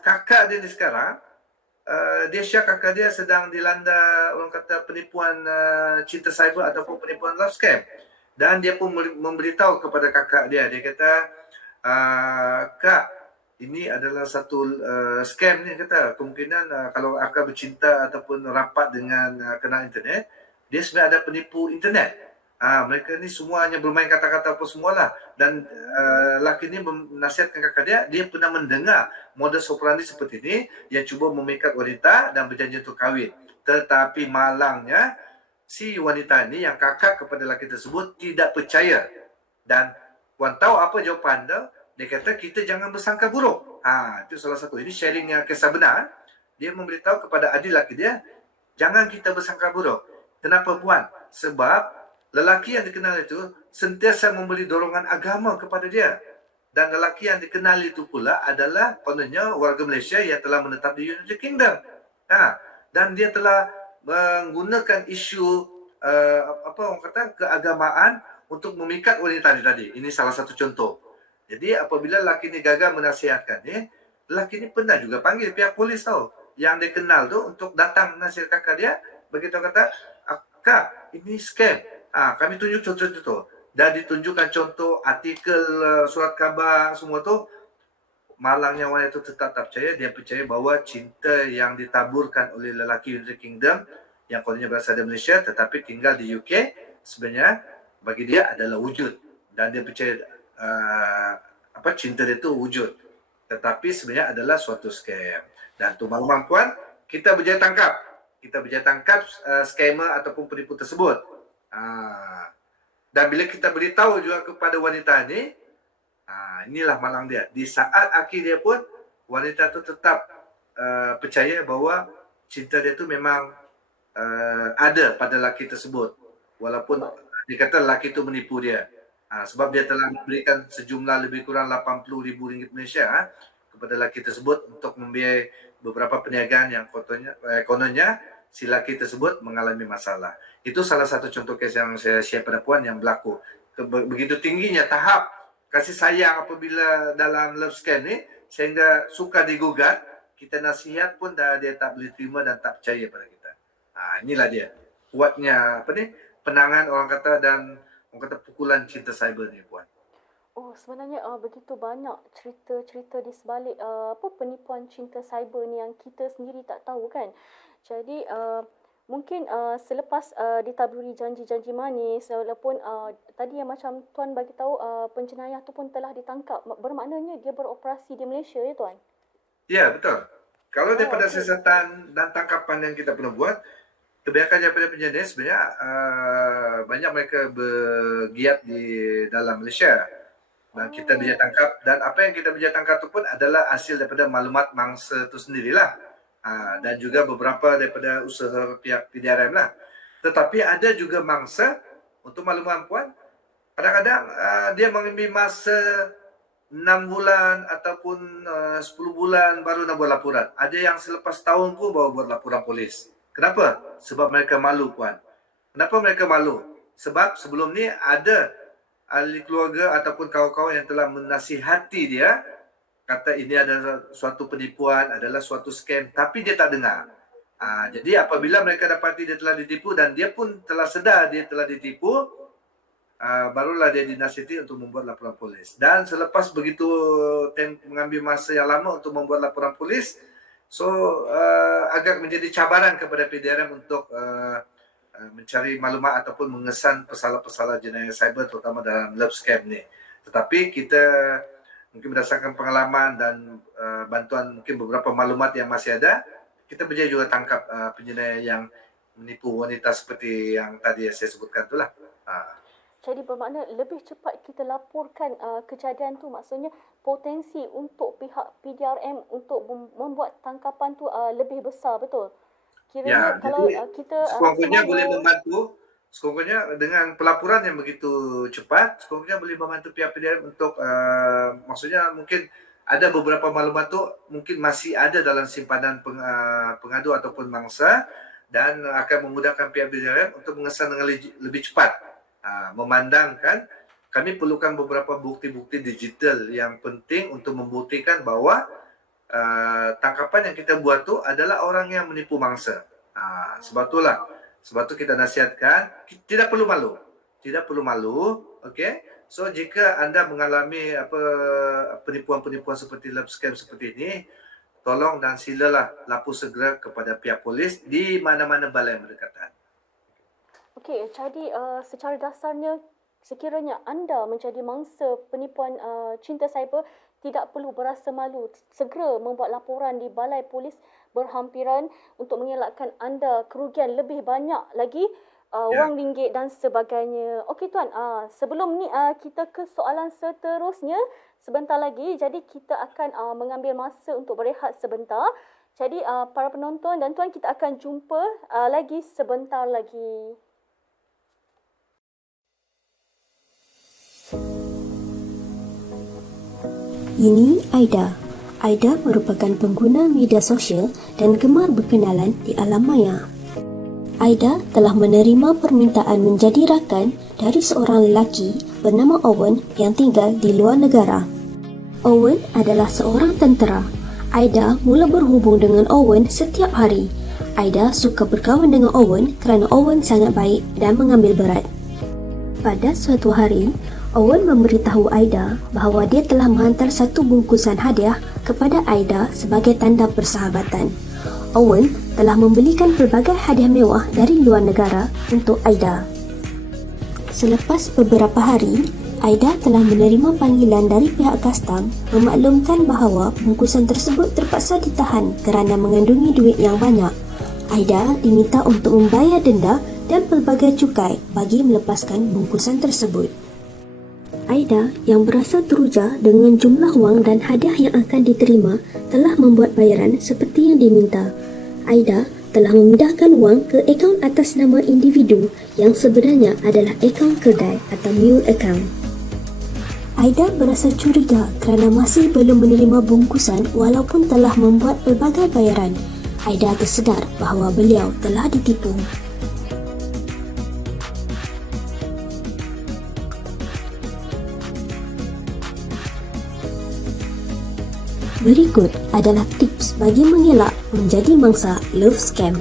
kakak dia ni sekarang dia share kakak dia sedang dilanda orang kata penipuan cinta cyber ataupun penipuan love scam, dan dia pun memberitahu kepada kakak dia kata kak, ini adalah satu scam ni, kata kemungkinan kalau akak bercinta ataupun rapat dengan kenal internet, dia sebenarnya ada penipu internet. Mereka ni semua hanya bermain kata-kata apa semualah, dan lelaki ni menasihatkan kakak dia pernah mendengar modus operandi seperti ini, yang cuba memikat wanita dan berjanji untuk kahwin. Tetapi malangnya si wanita ni yang kakak kepada lelaki tersebut tidak percaya, dan puan tahu apa jawapan dia? Dia kata kita jangan bersangka buruk. Itu salah satu. Ini sharing yang kisah benar. Dia memberitahu kepada adik lelaki dia, jangan kita bersangka buruk. Kenapa puan? Sebab lelaki yang dikenal itu sentiasa memberi dorongan agama kepada dia. Dan lelaki yang dikenal itu pula adalah kononnya warga Malaysia yang telah menetap di United Kingdom. Dan dia telah menggunakan isu orang kata keagamaan untuk memikat wanita tadi. Ini salah satu contoh. Jadi apabila lelaki ini gagal menasihatkan lelaki ini pernah juga panggil pihak polis tahu, yang dia kenal tu untuk datang nasihat kakak dia. Begitu kata, kak, ini scam. Kami tunjuk contoh-contoh. Dan ditunjukkan contoh artikel surat khabar semua tu. Malangnya wanita itu tetap tak percaya. Dia percaya bahawa cinta yang ditaburkan oleh lelaki United Kingdom yang kononnya berasal dari Malaysia tetapi tinggal di UK, sebenarnya bagi dia adalah wujud. Dan dia percaya cinta dia itu wujud. Tetapi sebenarnya adalah suatu scam. Dan tu makluman puan, kita berjaya tangkap. Scammer ataupun penipu tersebut. Dan bila kita beritahu juga kepada wanita ni, inilah malang dia. Di saat akhir dia pun, wanita tu tetap percaya bahawa cinta dia tu memang ada pada lelaki tersebut. Walaupun dia kata lelaki tu menipu dia. Sebab dia telah memberikan sejumlah lebih kurang RM80,000 Malaysia kepada lelaki tersebut untuk membiayai beberapa perniagaan yang kononnya si lelaki tersebut mengalami masalah. Itu salah satu contoh kes yang saya share pada puan yang berlaku. Begitu tingginya tahap kasih sayang apabila dalam love scam ni sehingga suka digugat, kita nasihat pun dia tak boleh terima dan tak percaya pada kita. Inilah dia kuatnya penangan orang kata dan orang kata pukulan cinta cyber ni puan. Oh, sebenarnya begitu banyak cerita-cerita di sebalik apa penipuan cinta cyber ni yang kita sendiri tak tahu kan. Jadi mungkin selepas ditaburi janji-janji manis, walaupun tadi yang macam tuan bagi tahu penjenayah tu pun telah ditangkap, bermaknanya dia beroperasi di Malaysia ya tuan? Ya, betul. Kalau Oh, daripada okey. siasatan dan tangkapan yang kita pernah buat, kebanyakan daripada penjadian sebenarnya banyak mereka bergiat di dalam Malaysia dan kita bija Oh. tangkap, dan apa yang kita bija tangkap itu pun adalah hasil daripada maklumat mangsa itu sendirilah. Dan Oh, juga okey. beberapa daripada usaha pihak PDRM lah. Tetapi ada juga mangsa, untuk makluman puan, kadang-kadang dia mengambil masa 6 bulan ataupun 10 bulan baru nak buat laporan. Ada yang selepas tahun pun baru buat laporan polis. Kenapa? Sebab mereka malu, puan. Kenapa mereka malu? Sebab sebelum ni ada ahli keluarga ataupun kawan-kawan yang telah menasihati dia, kata ini adalah suatu penipuan, adalah suatu scam, tapi dia tak dengar. Jadi apabila mereka dapati dia telah ditipu dan dia pun telah sedar dia telah ditipu, barulah dia dinasihati untuk membuat laporan polis. Dan selepas begitu mengambil masa yang lama untuk membuat laporan polis, so agak menjadi cabaran kepada PDRM untuk mencari maklumat ataupun mengesan pesalah-pesalah jenayah cyber, terutama dalam love scam ni. Tetapi kita mungkin berdasarkan pengalaman dan bantuan mungkin beberapa maklumat yang masih ada, kita berjaya juga tangkap penjenayah yang menipu wanita seperti yang tadi saya sebutkan itulah. Jadi bermakna lebih cepat kita laporkan kejadian tu, maksudnya potensi untuk pihak PDRM untuk membuat tangkapan tu lebih besar, betul? Ya, Kiranya kalau jadi kita rasa sekurang-kurangnya boleh malu. membantu, sekurang-kurangnya dengan pelaporan yang begitu cepat, sekurang-kurangnya boleh membantu pihak PDRM untuk maksudnya mungkin ada beberapa maklumat tu mungkin masih ada dalam simpanan pengadu ataupun mangsa, dan akan memudahkan pihak PDRM untuk mengesan dengan lebih cepat. Memandangkan kami perlukan beberapa bukti-bukti digital yang penting untuk membuktikan bahawa tangkapan yang kita buat tu adalah orang yang menipu mangsa. Sebab tu kita nasihatkan, tidak perlu malu. Tidak perlu malu, okey? So jika anda mengalami penipuan-penipuan seperti love scam seperti ini, tolong dan silalah lapor segera kepada pihak polis di mana-mana balai yang berdekatan. Okey, jadi secara dasarnya sekiranya anda menjadi mangsa penipuan cinta cyber, tidak perlu berasa malu. Segera membuat laporan di balai polis berhampiran untuk mengelakkan anda kerugian lebih banyak lagi, Ya. wang ringgit dan sebagainya. Okey tuan, sebelum ni kita ke soalan seterusnya sebentar lagi. Jadi kita akan mengambil masa untuk berehat sebentar. Jadi para penonton dan tuan, kita akan jumpa lagi sebentar lagi. Ini Aida. Aida merupakan pengguna media sosial dan gemar berkenalan di alam maya. Aida telah menerima permintaan menjadi rakan dari seorang lelaki bernama Owen yang tinggal di luar negara. Owen adalah seorang tentera. Aida mula berhubung dengan Owen setiap hari. Aida suka berkawan dengan Owen kerana Owen sangat baik dan mengambil berat. Pada suatu hari, Owen memberitahu Aida bahawa dia telah menghantar satu bungkusan hadiah kepada Aida sebagai tanda persahabatan. Owen telah membelikan pelbagai hadiah mewah dari luar negara untuk Aida. Selepas beberapa hari, Aida telah menerima panggilan dari pihak kastam memaklumkan bahawa bungkusan tersebut terpaksa ditahan kerana mengandungi duit yang banyak. Aida diminta untuk membayar denda dan pelbagai cukai bagi melepaskan bungkusan tersebut. Aida yang berasa teruja dengan jumlah wang dan hadiah yang akan diterima telah membuat bayaran seperti yang diminta. Aida telah memindahkan wang ke akaun atas nama individu yang sebenarnya adalah akaun kedai atau mule account. Aida berasa curiga kerana masih belum menerima bungkusan walaupun telah membuat pelbagai bayaran. Aida tersedar bahawa beliau telah ditipu. Berikut adalah tips bagi mengelak menjadi mangsa love scam.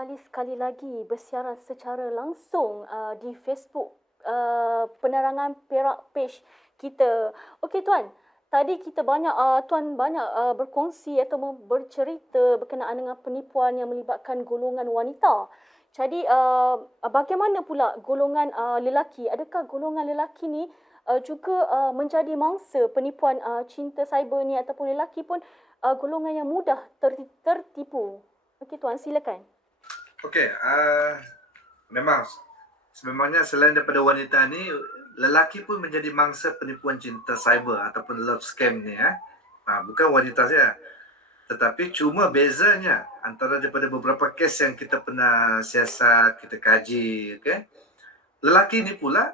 kembali sekali lagi bersiaran secara langsung di Facebook Penerangan Perak page kita. Okey Tuan, tadi kita Tuan banyak berkongsi atau bercerita berkenaan dengan penipuan yang melibatkan golongan wanita. Jadi bagaimana pula golongan lelaki? Adakah golongan lelaki ni juga menjadi mangsa penipuan cinta cyber ni, ataupun lelaki pun golongan yang mudah tertipu? Okey Tuan, silakan. Okey, memang sebenarnya selain daripada wanita ni, lelaki pun menjadi mangsa penipuan cinta cyber ataupun love scam ni. Bukan wanita saja. Tetapi cuma bezanya antara daripada beberapa kes yang kita pernah siasat, kita kaji, okay? Lelaki ni pula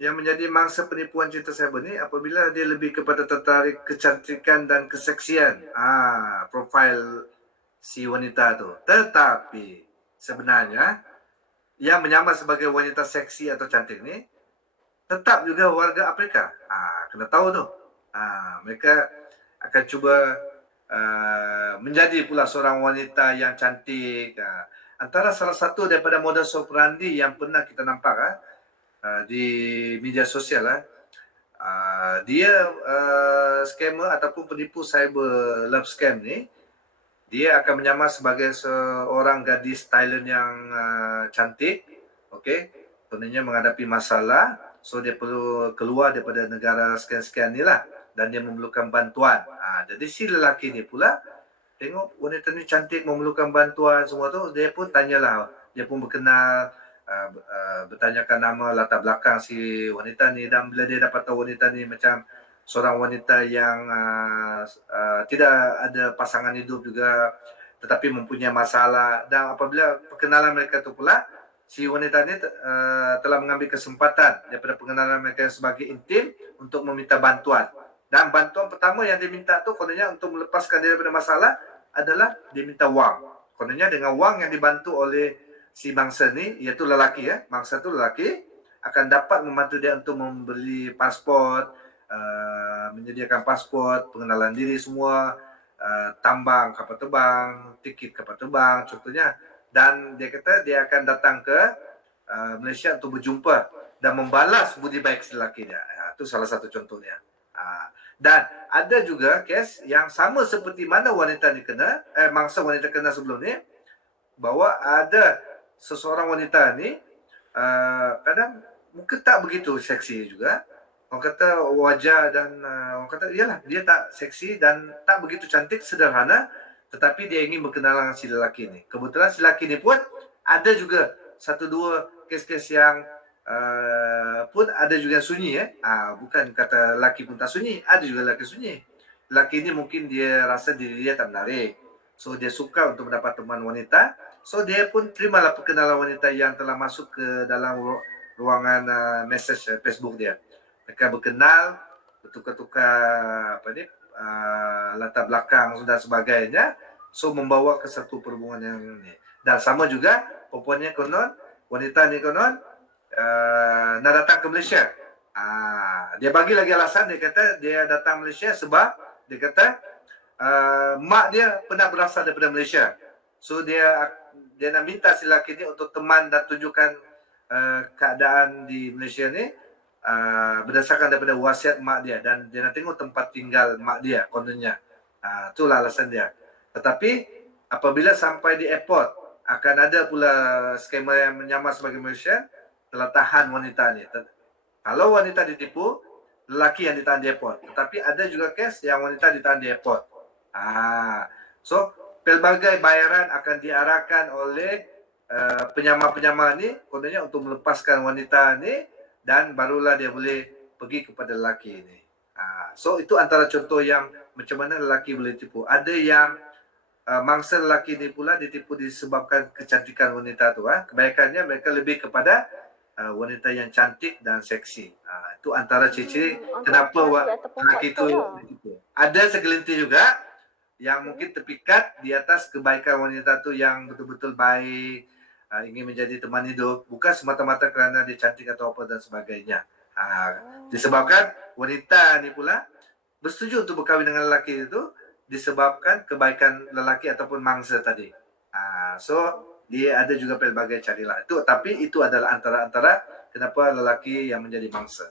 yang menjadi mangsa penipuan cinta cyber ni apabila dia lebih kepada tertarik kecantikan dan keseksian. Profil si wanita tu. Tetapi sebenarnya yang menyamar sebagai wanita seksi atau cantik ni tetap juga warga Afrika. Kena tahu tu. Mereka akan cuba menjadi pula seorang wanita yang cantik. Antara salah satu daripada modus operandi yang pernah kita nampak di media sosial, dia scammer ataupun penipu cyber love scam ni, dia akan menyamar sebagai seorang gadis Thailand yang cantik, okey, kononnya menghadapi masalah, so dia perlu keluar daripada negara sekian-sekian ni lah, dan dia memerlukan bantuan. Jadi si lelaki ni pula tengok wanita ni cantik, memerlukan bantuan semua tu, dia pun tanyalah, dia pun berkenal, bertanyakan nama, latar belakang si wanita ni, dan bila dia dapat tahu wanita ni macam seorang wanita yang tidak ada pasangan hidup juga, tetapi mempunyai masalah, dan apabila perkenalan mereka tu pula, si wanita ni telah mengambil kesempatan daripada pengenalan mereka sebagai intim untuk meminta bantuan. Dan bantuan pertama yang dia minta tu kononnya untuk melepaskan dia daripada masalah adalah dia minta wang. Kononnya dengan wang yang dibantu oleh si mangsa ni, iaitu lelaki, mangsa tu lelaki, akan dapat membantu dia untuk membeli pasport, menyediakan pasport, pengenalan diri semua, tambang kapal terbang, tikit kapal terbang contohnya, dan dia kata dia akan datang ke Malaysia untuk berjumpa dan membalas budi baik lelaki dia. Itu salah satu contohnya. Dan ada juga kes yang sama seperti mana wanita ni kena, mangsa wanita kena sebelum ni, bahawa ada seseorang wanita ni kadang muka tak begitu seksi juga. Orang kata wajah dan orang kata iyalah dia tak seksi dan tak begitu cantik, sederhana, tetapi dia ingin berkenalan dengan si lelaki ni. Kebetulan si lelaki ni pun ada juga satu dua kes-kes yang pun ada juga yang sunyi. Bukan kata lelaki pun tak sunyi, ada juga lelaki sunyi. Lelaki ni mungkin dia rasa diri dia tak menarik, so dia suka untuk mendapat teman wanita, so dia pun terimalah perkenalan wanita yang telah masuk ke dalam ruangan message Facebook dia. Mereka berkenal, bertukar-tukar latar belakang dan sebagainya, so membawa ke satu perhubungan yang ni. Dan sama juga perempuannya konon, wanita ni konon nak datang ke Malaysia. Dia bagi lagi alasan, dia kata dia datang Malaysia sebab dia kata mak dia pernah berasal daripada Malaysia, so dia nak minta si lelaki ni untuk teman dan tunjukkan keadaan di Malaysia ni berdasarkan daripada wasiat mak dia, dan dia nak tengok tempat tinggal mak dia kononnya. Itulah alasan dia. Tetapi apabila sampai di airport, akan ada pula skema yang menyamar sebagai Malaysian telah tahan wanita ni. Kalau wanita ditipu, lelaki yang ditahan di airport. Tetapi ada juga kes yang wanita ditahan di airport. So pelbagai bayaran akan diarahkan oleh penyamar-penyamar ni kononnya untuk melepaskan wanita ni, dan barulah dia boleh pergi kepada lelaki ini. So itu antara contoh yang macam mana lelaki boleh tipu. Ada yang mangsa lelaki ini pula ditipu disebabkan kecantikan wanita tu. Kebanyakannya mereka lebih kepada wanita yang cantik dan seksi. Itu antara ciri-ciri kenapa lelaki itu ditipu. Ada segelintir juga yang mungkin terpikat di atas kebaikan wanita tu yang betul-betul baik, ingin menjadi teman hidup, bukan semata-mata kerana dia cantik atau apa dan sebagainya. Disebabkan wanita ni pula bersetuju untuk berkahwin dengan lelaki itu disebabkan kebaikan lelaki ataupun mangsa tadi. So dia ada juga pelbagai carilah itu, tapi itu adalah antara kenapa lelaki yang menjadi mangsa.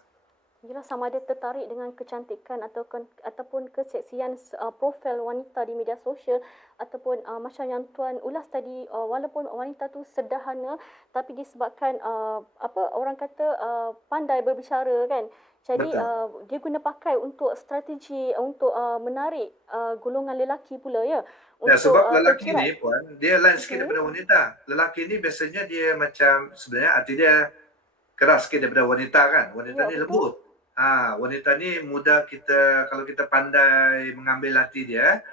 Yelah, sama ada tertarik dengan kecantikan ataupun keseksian profil wanita di media sosial ataupun macam yang Tuan ulas tadi, walaupun wanita tu sederhana tapi disebabkan orang kata pandai berbicara kan. Jadi dia guna pakai untuk strategi untuk menarik golongan lelaki pula ya. Ya, Untuk sebab lelaki terjerat. ni Puan, dia lain sikit daripada wanita. Lelaki ni biasanya dia macam, sebenarnya hati dia keras sikit daripada wanita kan. Wanita Ya, ni betul. lembut. Wanita ni mudah kita, kalau kita pandai mengambil hati dia,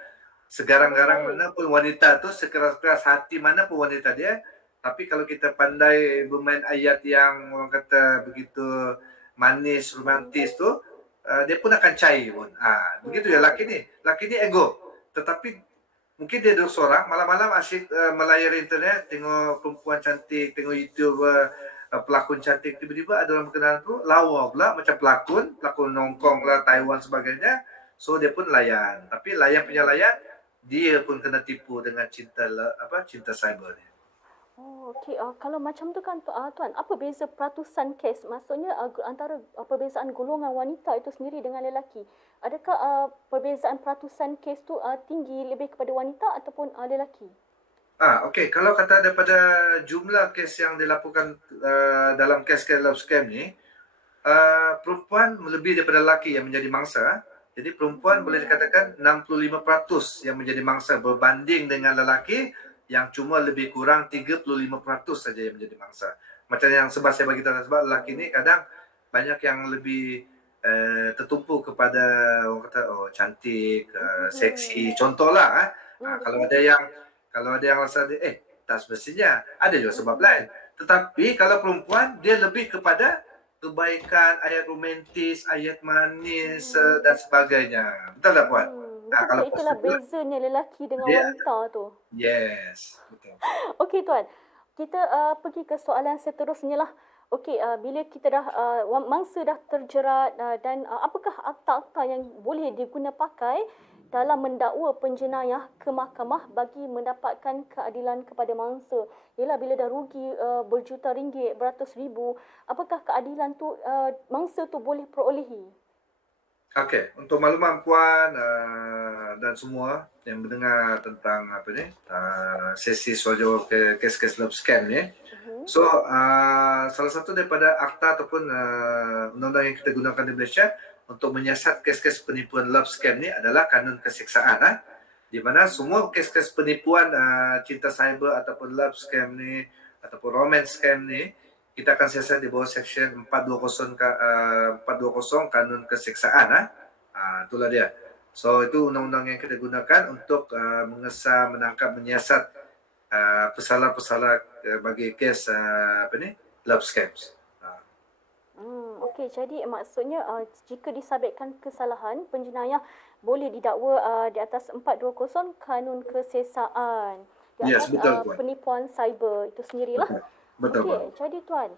segarang-garang mana pun wanita tu, sekeras-keras hati mana pun wanita dia, tapi kalau kita pandai bermain ayat yang orang kata begitu manis, romantis tu, dia pun akan cair pun. Begitu ya lelaki ni. Lelaki ni ego. Tetapi mungkin dia duduk seorang, malam-malam asyik melayar internet, tengok perempuan cantik, tengok YouTube, pelakon cantik, tiba-tiba ada orang berkenalan tu lawa pula macam pelakon Hong Kong lah, Taiwan sebagainya. So dia pun layan. Tapi layan punya layan, dia pun kena tipu dengan cinta cyber ni. Oh, okey. Kalau macam tu kan Tuan, apa beza peratusan kes? Maksudnya antara perbezaan golongan wanita itu sendiri dengan lelaki. Adakah perbezaan peratusan kes tu tinggi lebih kepada wanita ataupun lelaki? Okey, kalau kata daripada jumlah kes yang dilaporkan dalam kes-kes love scam ni, perempuan lebih daripada lelaki yang menjadi mangsa. Jadi perempuan boleh dikatakan 65% yang menjadi mangsa berbanding dengan lelaki yang cuma lebih kurang 35% saja yang menjadi mangsa. Macam yang sebab saya bagi tahu, sebab lelaki ni kadang banyak yang lebih tertumpu kepada orang kata cantik, seksi. Contohlah kalau ada yang rasa tak semestinya, ada juga sebab lain. Tetapi kalau perempuan, dia lebih kepada kebaikan, ayat romantis, ayat manis dan sebagainya. Betul tak Puan? Betul, Kalau itulah bezanya lelaki dengan wanita tu. Yes, betul. Okey Tuan, kita pergi ke soalan seterusnya lah. Okey, bila kita dah mangsa dah terjerat dan apakah akta-akta yang boleh diguna pakai dalam mendakwa penjenayah ke mahkamah bagi mendapatkan keadilan kepada mangsa? Yalah, bila dah rugi berjuta ringgit, beratus ribu, apakah keadilan tu mangsa tu boleh perolehi? Okey, untuk makluman Puan dan semua yang mendengar tentang sesi soal jawab kes-kes love scam ni. So, salah satu daripada akta ataupun undang-undang yang kita gunakan di Malaysia untuk menyiasat kes-kes penipuan love scam ni adalah kanun keseksaan, di mana semua kes-kes penipuan cinta cyber ataupun love scam ni ataupun romance scam ni kita akan siasat di bawah section 420 kanun keseksaan. Itulah dia. So itu undang-undang yang kita gunakan untuk mengesah, menangkap, menyiasat pesalah-pesalah bagi kes love scams. Okey, jadi maksudnya jika disabitkan kesalahan, penjenayah boleh didakwa di atas 420 kanun kesesaan. Di atas betul, penipuan cyber itu sendirilah. Betul. Okey, jadi Tuan,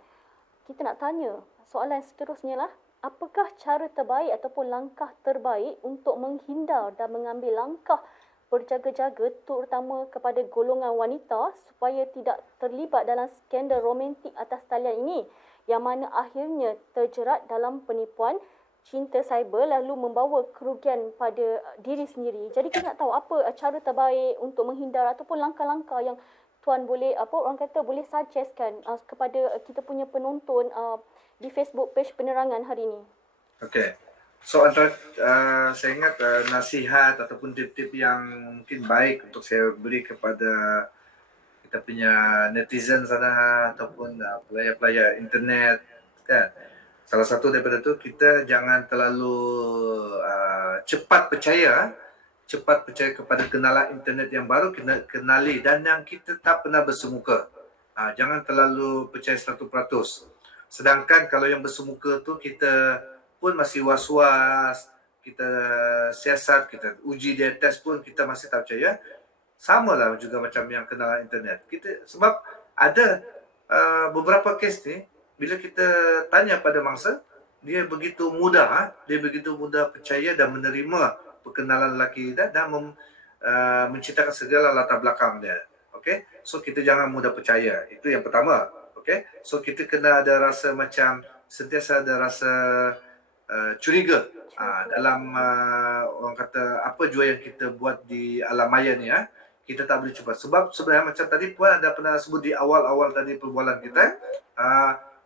kita nak tanya soalan seterusnya lah. Apakah cara terbaik ataupun langkah terbaik untuk menghindar dan mengambil langkah berjaga-jaga terutama kepada golongan wanita supaya tidak terlibat dalam skandal romantik atas talian ini yang mana akhirnya terjerat dalam penipuan cinta cyber lalu membawa kerugian pada diri sendiri. Jadi kita nak tahu apa cara terbaik untuk menghindar ataupun langkah-langkah yang Tuan boleh orang kata boleh suggestkan kepada kita punya penonton di Facebook page penerangan hari ini. Okey. So antara saya ingat nasihat ataupun tip-tip yang mungkin baik untuk saya beri kepada kita punya netizen sana ataupun player-player internet kan. Salah satu daripada tu, kita jangan terlalu cepat percaya kepada kenalan internet yang baru kita kenali dan yang kita tak pernah bersemuka. Jangan terlalu percaya 100%. Sedangkan kalau yang bersemuka tu kita pun masih was-was, kita siasat, kita uji dia test pun kita masih tak percaya. Sama lah juga macam yang kenalan internet. Sebab ada beberapa kes ni, bila kita tanya pada mangsa, dia begitu mudah percaya dan menerima perkenalan lelaki dia dan menceritakan segala latar belakang dia. Okey, so kita jangan mudah percaya. Itu yang pertama. Okey, so kita kena ada rasa macam sentiasa ada rasa curiga dalam orang kata apa jua yang kita buat di alam maya ni kita tak boleh cepat. Sebab sebenarnya macam tadi Puan ada pernah sebut di awal-awal tadi perbualan kita,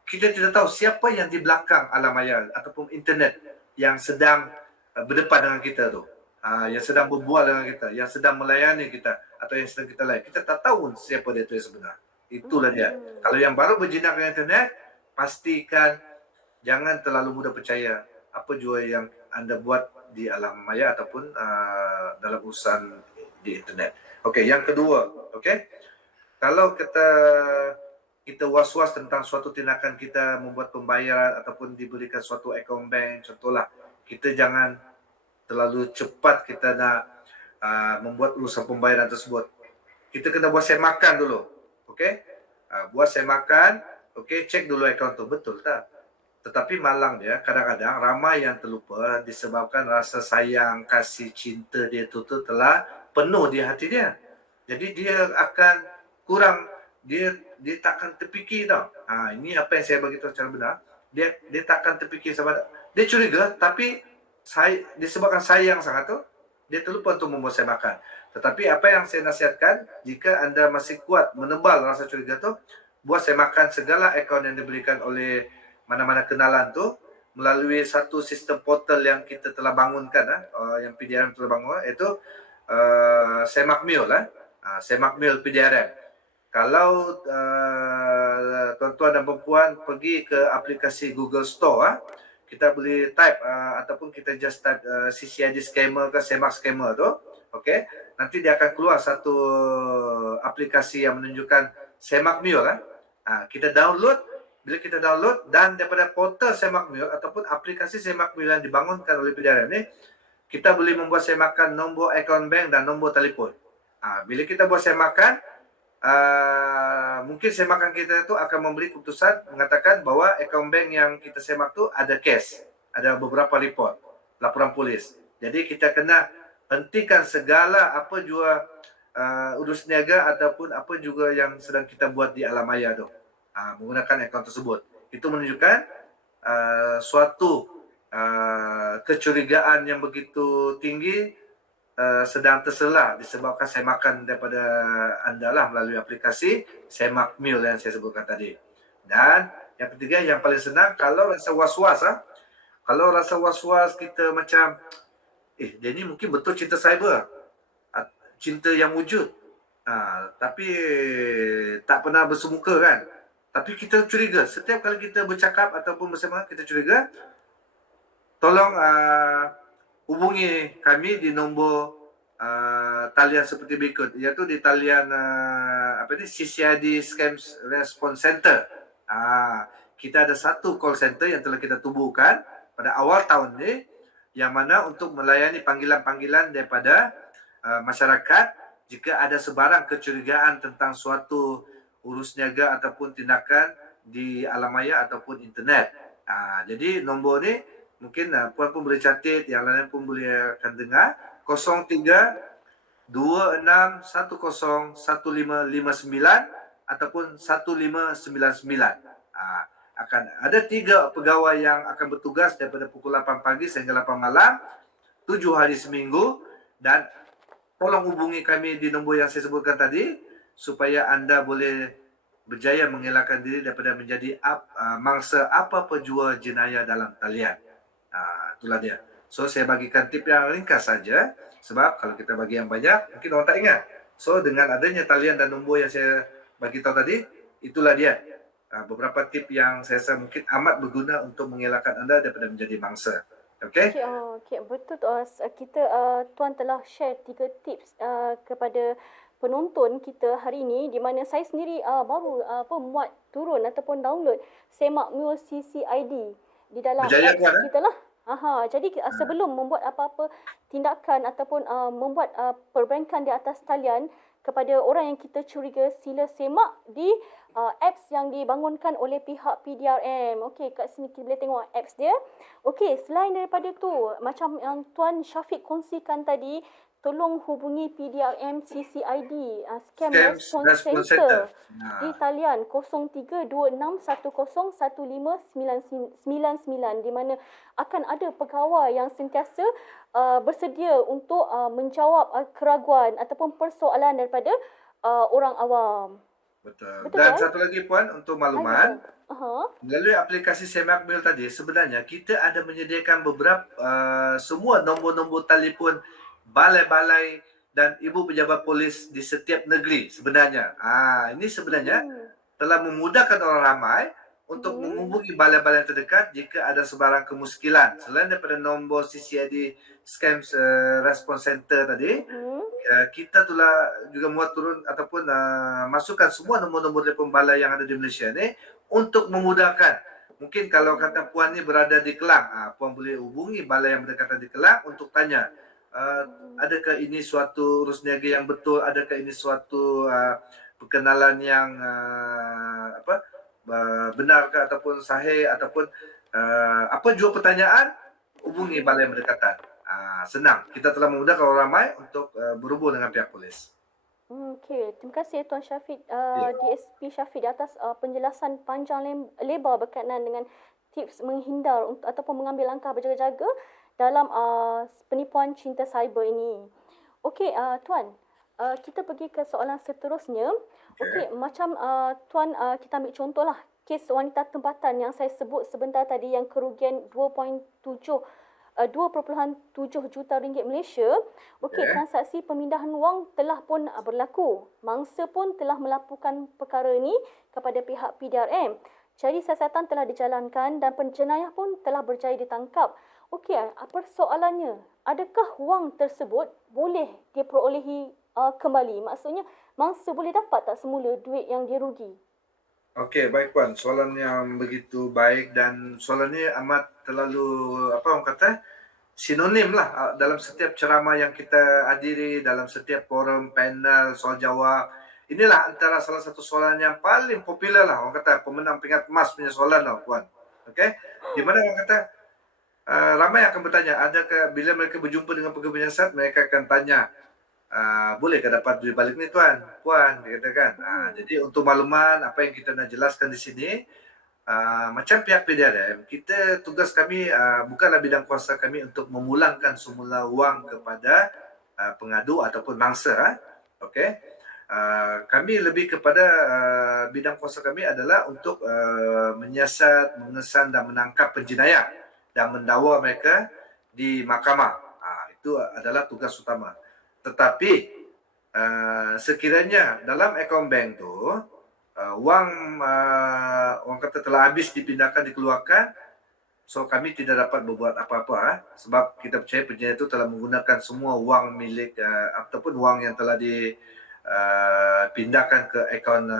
kita tidak tahu siapa yang di belakang alam maya ataupun internet yang sedang berdepan dengan kita tu. Yang sedang berbual dengan kita, yang sedang melayani kita atau yang sedang kita layan. Kita tak tahu siapa dia tu yang sebenar. Itulah dia. Kalau yang baru berjinak dengan internet, pastikan jangan terlalu mudah percaya apa jua yang anda buat di alam maya ataupun dalam urusan di internet. Okey, yang kedua, okey. Kalau kita was-was tentang suatu tindakan kita membuat pembayaran ataupun diberikan suatu akaun bank, contohlah, kita jangan terlalu cepat kita nak membuat urusan pembayaran tersebut. Kita kena buat semakan dulu. Okey? Buat semakan, okey, cek dulu akaun tu betul tak? Tetapi malang dia kadang-kadang ramai yang terlupa disebabkan rasa sayang, kasih, cinta dia tu telah penuh di hati dia. Jadi dia akan kurang, dia takkan terfikir tau. Ini apa yang saya bagi tahu secara benar. Dia takkan terfikir sebab dia curiga tapi disebabkan sayang sangat tu, dia terlupa untuk membuat semakan. Tetapi apa yang saya nasihatkan, jika anda masih kuat menebal rasa curiga tu, buat semakan segala akaun yang diberikan oleh mana-mana kenalan tu melalui satu sistem portal yang kita telah bangunkan, yang PDRM telah bangun, iaitu Semakmil, Semakmil PDRM. Kalau tuan-tuan dan perempuan pergi ke aplikasi Google Store, kita boleh type ataupun kita just type CCID scammer ke Semak scammer tu, okey, nanti dia akan keluar satu aplikasi yang menunjukkan Semakmil. Kita download, bila kita download dan daripada portal Semakmil ataupun aplikasi Semakmil yang dibangunkan oleh PDRM ni, kita boleh membuat semakan nombor akaun bank dan nombor telefon. Bila kita buat semakan, mungkin semakan kita tu akan memberi keputusan mengatakan bahawa akaun bank yang kita semak tu ada kes, ada beberapa report, laporan polis. Jadi kita kena hentikan segala apa jua urus niaga ataupun apa juga yang sedang kita buat di alam maya tu menggunakan akaun tersebut. Itu menunjukkan suatu kecurigaan yang begitu tinggi sedang terselah disebabkan semakan daripada anda lah melalui aplikasi Semakmil yang saya sebutkan tadi. Dan yang ketiga, yang paling senang, kalau rasa was-was, kalau rasa was-was kita macam dia ni mungkin betul cinta cyber, cinta yang wujud, tapi tak pernah bersemuka kan, tapi kita curiga setiap kali kita bercakap ataupun bersama, kita curiga, tolong hubungi kami di nombor talian seperti berikut, iaitu di talian CCID Scams Response Center. Kita ada satu call center yang telah kita tubuhkan pada awal tahun ini, yang mana untuk melayani panggilan-panggilan daripada masyarakat jika ada sebarang kecurigaan tentang suatu urus niaga ataupun tindakan di alam maya ataupun internet. Jadi nombor ni mungkin puan pun boleh catat, yang lain pun boleh akan dengar, 03 26 10 1559 ataupun 1599. Akan ada 3 pegawai yang akan bertugas daripada pukul 8 pagi sehingga 8 malam, 7 hari seminggu, dan tolong hubungi kami di nombor yang saya sebutkan tadi supaya anda boleh berjaya mengelakkan diri daripada menjadi mangsa apa-apa jua jenayah dalam talian. Itulah dia. So saya bagikan tip yang ringkas saja, sebab kalau kita bagi yang banyak mungkin orang tak ingat. So dengan adanya talian dan nombor yang saya bagi tahu tadi, itulah dia beberapa tip yang saya rasa mungkin amat berguna untuk mengelakkan anda daripada menjadi mangsa. Okey? Okay, betul tu. Kita Tuan telah share 3 tips kepada penonton kita hari ini, di mana saya sendiri baru muat turun ataupun download Semakmil CCID di dalam Berjaya, apps kita lah. Jadi sebelum membuat apa-apa tindakan ataupun membuat perbankan di atas talian kepada orang yang kita curiga, sila semak di apps yang dibangunkan oleh pihak PDRM. Okey, kat sini kita boleh tengok apps dia. Okey, selain daripada tu, macam yang Tuan Syafiq kongsikan tadi, tolong hubungi PDRM CCID, Scam Scam Response Response Center Center. di talian 0326101599 di mana akan ada pegawai yang sentiasa bersedia untuk menjawab keraguan ataupun persoalan daripada orang awam. Betul. Betul Dan kan? satu lagi Puan, untuk makluman, melalui aplikasi Semak Mail tadi, sebenarnya kita ada menyediakan beberapa semua nombor-nombor telefon balai-balai dan ibu pejabat polis di setiap negeri sebenarnya. Ini sebenarnya telah memudahkan orang ramai untuk menghubungi balai-balai terdekat jika ada sebarang kemuskilan. Selain daripada nombor CCID Scam Response Center tadi, kita telah juga muat turun ataupun masukkan semua nombor-nombor telefon balai yang ada di Malaysia ni untuk memudahkan. Mungkin kalau kata Puan ni berada di Kelang, Puan boleh hubungi balai yang berdekatan di Kelang untuk tanya, adakah ini suatu urus niaga yang betul, adakah ini suatu perkenalan yang benarkah ataupun sahih ataupun apa jua pertanyaan, hubungi balai yang berdekatan. Senang. Kita telah memudahkan orang ramai untuk berhubung dengan pihak polis. Okey, terima kasih Tuan Syafiq, DSP Syafiq di atas penjelasan panjang lebar berkaitan dengan tips menghindar ataupun mengambil langkah berjaga-jaga dalam penipuan cinta cyber ini. Okey, Tuan, kita pergi ke soalan seterusnya. Okey, macam Tuan, kita ambil contohlah kes wanita tempatan yang saya sebut sebentar tadi yang kerugian 2.7 juta ringgit Malaysia. Okey, transaksi pemindahan wang telah pun berlaku. Mangsa pun telah melaporkan perkara ini kepada pihak PDRM. Jadi siasatan telah dijalankan dan penjenayah pun telah berjaya ditangkap. Okey, apa soalannya? Adakah wang tersebut boleh diperolehi kembali? Maksudnya mangsa boleh dapat tak semula duit yang dia rugi? Okey, baik Puan. Soalan yang begitu baik dan soalan ini amat terlalu orang kata sinonim lah dalam setiap ceramah yang kita hadiri, dalam setiap forum, panel, soal jawab. Inilah antara salah satu soalan yang paling popular lah, orang kata pemenang pingat emas punya soalan lah Puan. Okey, di mana orang kata ramai akan bertanya, adakah bila mereka berjumpa dengan pegawai penyiasat, mereka akan tanya, bolehkah dapat duit balik ni Tuan? Puan, dia katakan. Jadi untuk makluman apa yang kita nak jelaskan di sini, macam pihak PDRM, kita tugas kami bukanlah bidang kuasa kami untuk memulangkan semula wang kepada pengadu ataupun mangsa. Okey. Kami lebih kepada bidang kuasa kami adalah untuk menyiasat, mengesan dan menangkap penjenayah dan mendakwa mereka di mahkamah. Itu adalah tugas utama. Tetapi sekiranya dalam akaun bank tu wang orang kata telah habis dipindahkan, dikeluarkan, so kami tidak dapat berbuat apa-apa sebab kita percaya penjenayah itu telah menggunakan semua wang milik ataupun wang yang telah dipindahkan ke akaun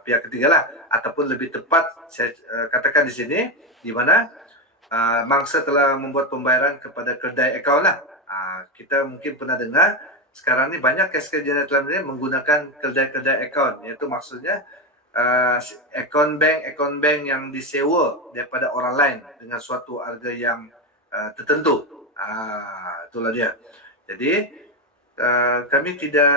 pihak ketiga lah, ataupun lebih tepat saya katakan di sini di mana mangsa telah membuat pembayaran kepada kedai akaun lah. Kita mungkin pernah dengar sekarang ni banyak kes-kes jenayah ini menggunakan kedai-kedai akaun, iaitu maksudnya akaun bank yang disewa daripada orang lain dengan suatu harga yang tertentu. Itulah dia. Jadi kami tidak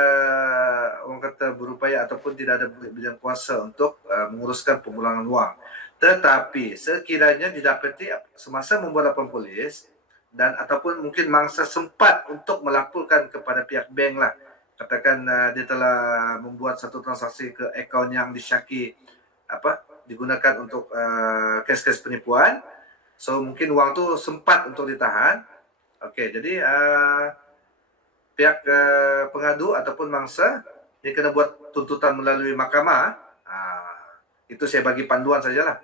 orang kata berupaya ataupun tidak ada bidang kuasa untuk menguruskan pemulangan wang. Tetapi sekiranya didapati semasa membuat laporan polis dan ataupun mungkin mangsa sempat untuk melaporkan kepada pihak bank lah, katakan dia telah membuat satu transaksi ke akaun yang disyaki digunakan untuk kes-kes penipuan, so mungkin wang tu sempat untuk ditahan. Okey, jadi pihak pengadu ataupun mangsa dia kena buat tuntutan melalui mahkamah. Itu saya bagi panduan sajalah.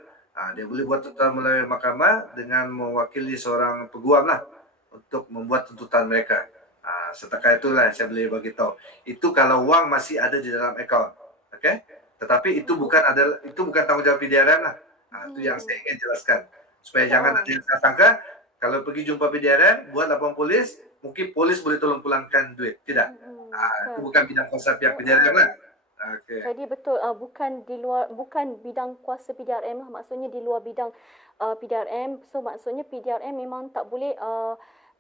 Dia boleh buat tuntutan melalui mahkamah dengan mewakili seorang peguam lah untuk membuat tuntutan mereka. Setakat itulah yang saya boleh bagi tahu. Itu kalau wang masih ada di dalam akaun. Okey? Tetapi itu bukan tanggungjawab PDRM lah. Itu yang saya ingin jelaskan. Supaya jangan ada yang sangka kalau pergi jumpa PDRM, buat laporan polis, mungkin polis boleh tolong pulangkan duit. Tidak. Itu bukan bidang kuasa pihak PDRM lah. Okay. Jadi betul, bukan bidang kuasa PDRM lah, maksudnya di luar bidang PDRM. So maksudnya PDRM memang tak boleh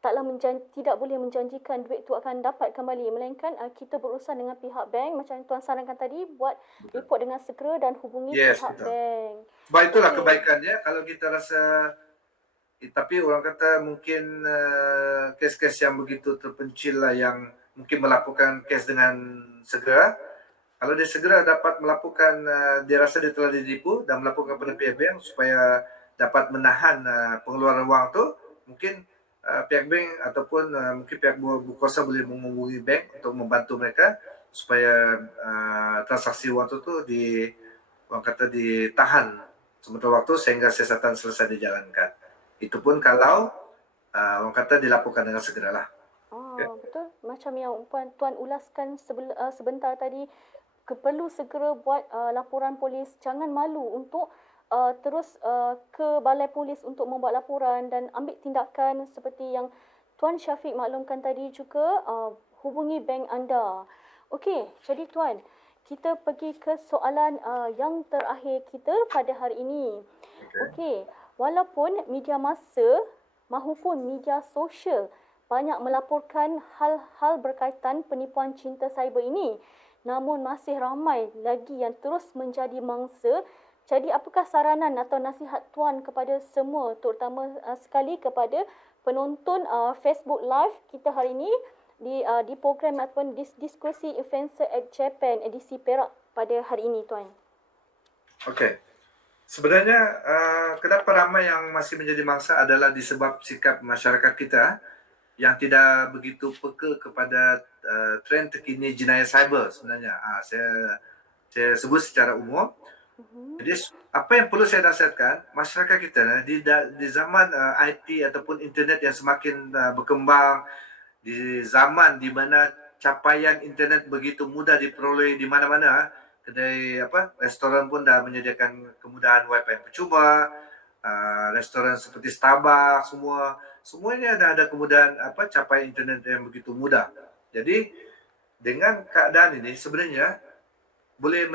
tidak boleh menjanjikan duit tu akan dapat kembali, melainkan kita berurusan dengan pihak bank macam Tuan sarankan tadi, buat report dengan segera dan hubungi Yes, pihak betul. bank. Sebab itulah Okey. kebaikannya kalau kita rasa tapi orang kata mungkin kes-kes yang begitu terpencil lah yang mungkin melaporkan kes dengan segera. Kalau dia segera dapat melaporkan, dia rasa dia telah ditipu dan melaporkan kepada pihak bank supaya dapat menahan pengeluaran wang tu, mungkin pihak bank ataupun mungkin pihak berkuasa boleh menghubungi bank untuk membantu mereka supaya transaksi wang tu orang kata ditahan sementara waktu sehingga siasatan selesai dijalankan. Itu pun kalau orang kata dilaporkan dengan segeralah. Betul. Macam yang Tuan ulaskan sebentar tadi, perlu segera buat laporan polis. Jangan malu untuk terus ke balai polis untuk membuat laporan dan ambil tindakan seperti yang Tuan Syafiq maklumkan tadi juga, hubungi bank anda. Okey, jadi Tuan, kita pergi ke soalan yang terakhir kita pada hari ini. Okey, walaupun media massa mahupun media sosial banyak melaporkan hal-hal berkaitan penipuan cinta cyber ini, namun masih ramai lagi yang terus menjadi mangsa. Jadi apakah saranan atau nasihat Tuan kepada semua, terutama sekali kepada penonton Facebook Live kita hari ini di program ataupun diskusi Influencer at Japan edisi Perak pada hari ini, Tuan? Okey. Sebenarnya kenapa ramai yang masih menjadi mangsa adalah disebab sikap masyarakat kita yang tidak begitu peka kepada trend terkini jenayah cyber sebenarnya. Saya sebut secara umum. Jadi apa yang perlu saya nasihatkan, masyarakat kita di zaman IT ataupun internet yang semakin berkembang, di zaman di mana capaian internet begitu mudah diperoleh di mana-mana, kedai restoran pun dah menyediakan kemudahan wifi percuma, restoran seperti Starbucks semuanya dah ada kemudahan capaian internet yang begitu mudah. Jadi dengan keadaan ini sebenarnya boleh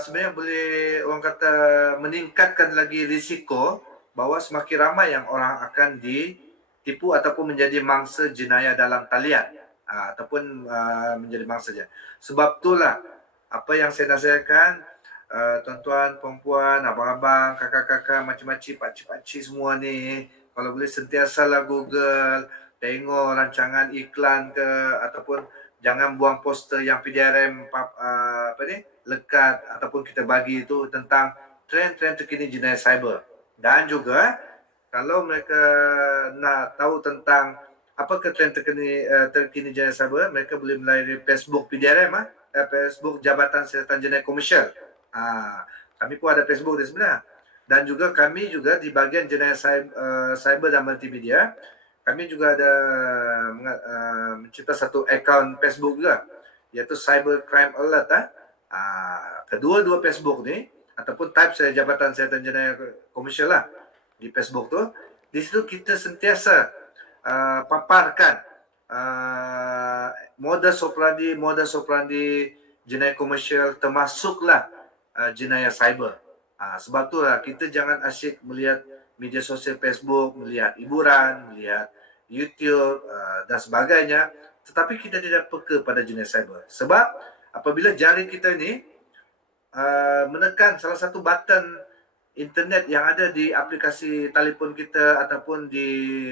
sebenarnya boleh orang kata meningkatkan lagi risiko bahawa semakin ramai yang orang akan ditipu ataupun menjadi mangsa jenayah dalam talian ataupun menjadi mangsa je. Sebab itulah apa yang saya nasihatkan tuan-tuan, perempuan, abang-abang, kakak-kakak, makcik-makcik, pakcik-pakcik semua ni, kalau boleh sentiasalah Google, tengok rancangan iklan ke ataupun jangan buang poster yang PDRM lekat ataupun kita bagi itu tentang trend-trend terkini jenayah cyber. Dan juga kalau mereka nak tahu tentang apakah trend terkini jenayah cyber, mereka boleh melalui Facebook PDRM, Facebook Jabatan Siasatan Jenayah Komersial. Kami pun ada Facebook di sebenarnya. Dan juga kami juga di bahagian jenayah cyber dan multimedia, kami juga ada mencipta satu akaun Facebook juga, iaitu Cyber Crime Alert. Kedua-dua Facebook ni, ataupun type saya Jabatan Siasatan Jenayah Komersial lah di Facebook tu, di situ kita sentiasa paparkan modus operandi jenayah komersial termasuklah jenayah cyber. Sebab tu lah kita jangan asyik melihat media sosial Facebook, melihat hiburan, melihat YouTube dan sebagainya, tetapi kita tidak peka pada jenayah cyber. Sebab apabila jari kita ni menekan salah satu button internet yang ada di aplikasi telefon kita ataupun di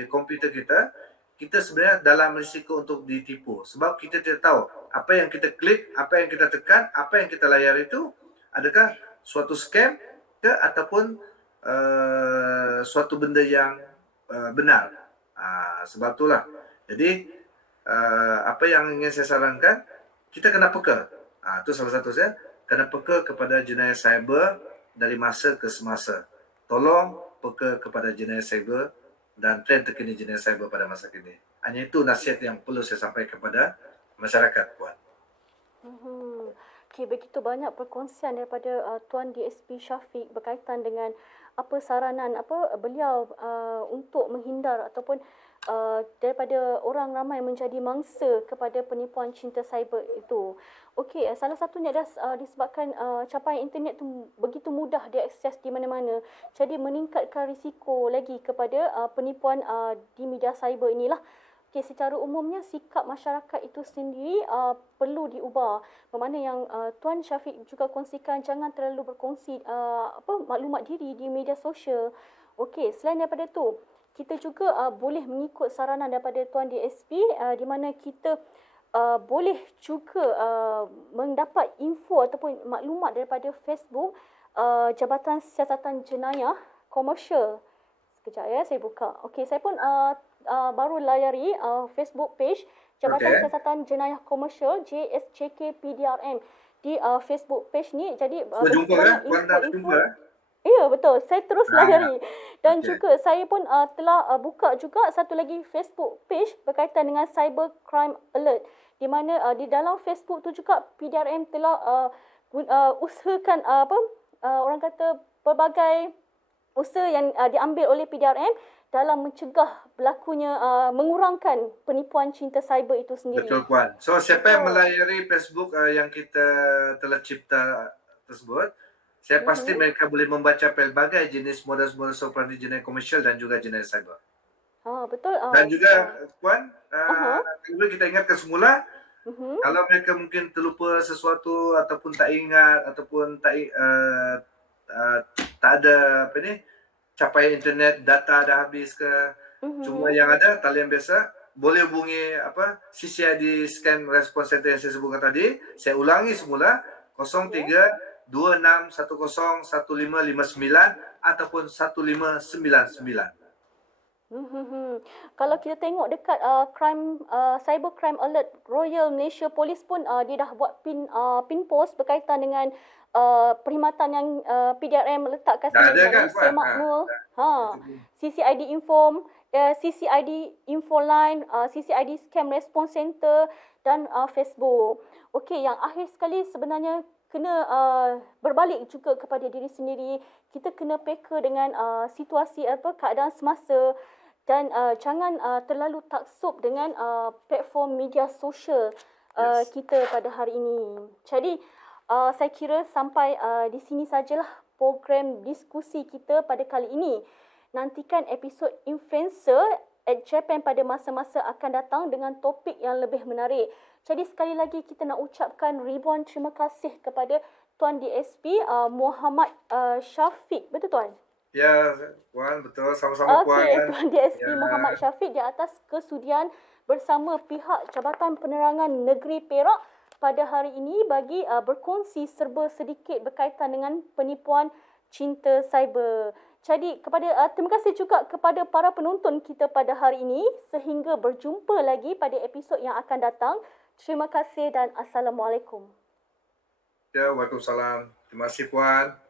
komputer kita, kita sebenarnya dalam risiko untuk ditipu. Sebab kita tidak tahu apa yang kita klik, apa yang kita tekan, apa yang kita layar itu, adakah suatu scam ke ataupun suatu benda yang benar. Sebab itulah. Jadi apa yang ingin saya sarankan, kita kena peka. Itu salah satu saya, kena peka kepada jenayah cyber dari masa ke semasa. Tolong peka kepada jenayah cyber dan trend terkini jenayah cyber pada masa kini. Hanya itu nasihat yang perlu saya sampaikan kepada masyarakat, Puan. Okey, begitu banyak perkongsian daripada Tuan DSP Syafiq berkaitan dengan apa saranan beliau untuk menghindar ataupun daripada orang ramai menjadi mangsa kepada penipuan cinta cyber itu. Okey, salah satunya adalah disebabkan capaian internet tu begitu mudah diakses di mana-mana. Jadi meningkatkan risiko lagi kepada penipuan di media cyber inilah. okey, secara umumnya sikap masyarakat itu sendiri perlu diubah. Bermakna yang Tuan Syafiq juga kongsikan, jangan terlalu berkongsi maklumat diri di media sosial. Okey, selain daripada tu, kita juga boleh mengikut saranan daripada Tuan DSP di mana kita boleh juga mendapat info ataupun maklumat daripada Facebook Jabatan Siasatan Jenayah Komersial. Sekejap ya, saya buka. Okey, saya pun baru layari Facebook page Jabatan Siasatan Jenayah Komersial JSJK PDRM di Facebook page ni. Jadi jumpa kan? Puan dah jumpa? Ya, betul. Saya terus layari. Dan juga saya pun telah buka juga satu lagi Facebook page berkaitan dengan Cyber Crime Alert. Di mana di dalam Facebook tu juga PDRM telah usahakan orang kata pelbagai usaha yang diambil oleh PDRM dalam mencegah berlakunya mengurangkan penipuan cinta cyber itu sendiri. Betul Puan. So siapa yang melayari Facebook yang kita telah cipta tersebut, saya pasti mereka boleh membaca pelbagai jenis modus-modus operandi jenayah komersial dan juga jenayah cyber. Betul. Dan juga Puan, kalau kita ingatkan semula, kalau mereka mungkin terlupa sesuatu ataupun tak ingat ataupun tak ada capaian internet, data dah habis ke, cuma yang ada talian biasa, boleh hubungi CCID Scan Response Center yang saya sebutkan tadi. Saya ulangi semula, 0326101559 ataupun 1599. Kalau kita tengok dekat Cyber Crime Alert Royal Malaysia Police pun dia dah buat pin post berkaitan dengan perkhidmatan yang PDRM letakkan sini, kan, Semakmur, CCID Inform, CCID Infoline, CCID Scam Response Center dan Facebook. Okey, yang akhir sekali sebenarnya kena berbalik juga kepada diri sendiri. Kita kena peka dengan situasi keadaan semasa dan jangan terlalu taksub dengan platform media sosial kita pada hari ini. Jadi saya kira sampai di sini sajalah program diskusi kita pada kali ini. Nantikan episod Influencer at Japan pada masa-masa akan datang dengan topik yang lebih menarik. Jadi sekali lagi kita nak ucapkan ribuan terima kasih kepada Tuan DSP Muhammad Syafiq. Betul Tuan? Ya Puan, betul. Sama-sama Puan. Okey, Tuan DSP Muhammad Syafiq di atas kesudian bersama pihak Jabatan Penerangan Negeri Perak pada hari ini bagi berkongsi serba sedikit berkaitan dengan penipuan cinta cyber. Jadi terima kasih juga kepada para penonton kita pada hari ini. Sehingga berjumpa lagi pada episod yang akan datang. Terima kasih dan Assalamualaikum. Ya, Waalaikumsalam. Terima kasih Puan.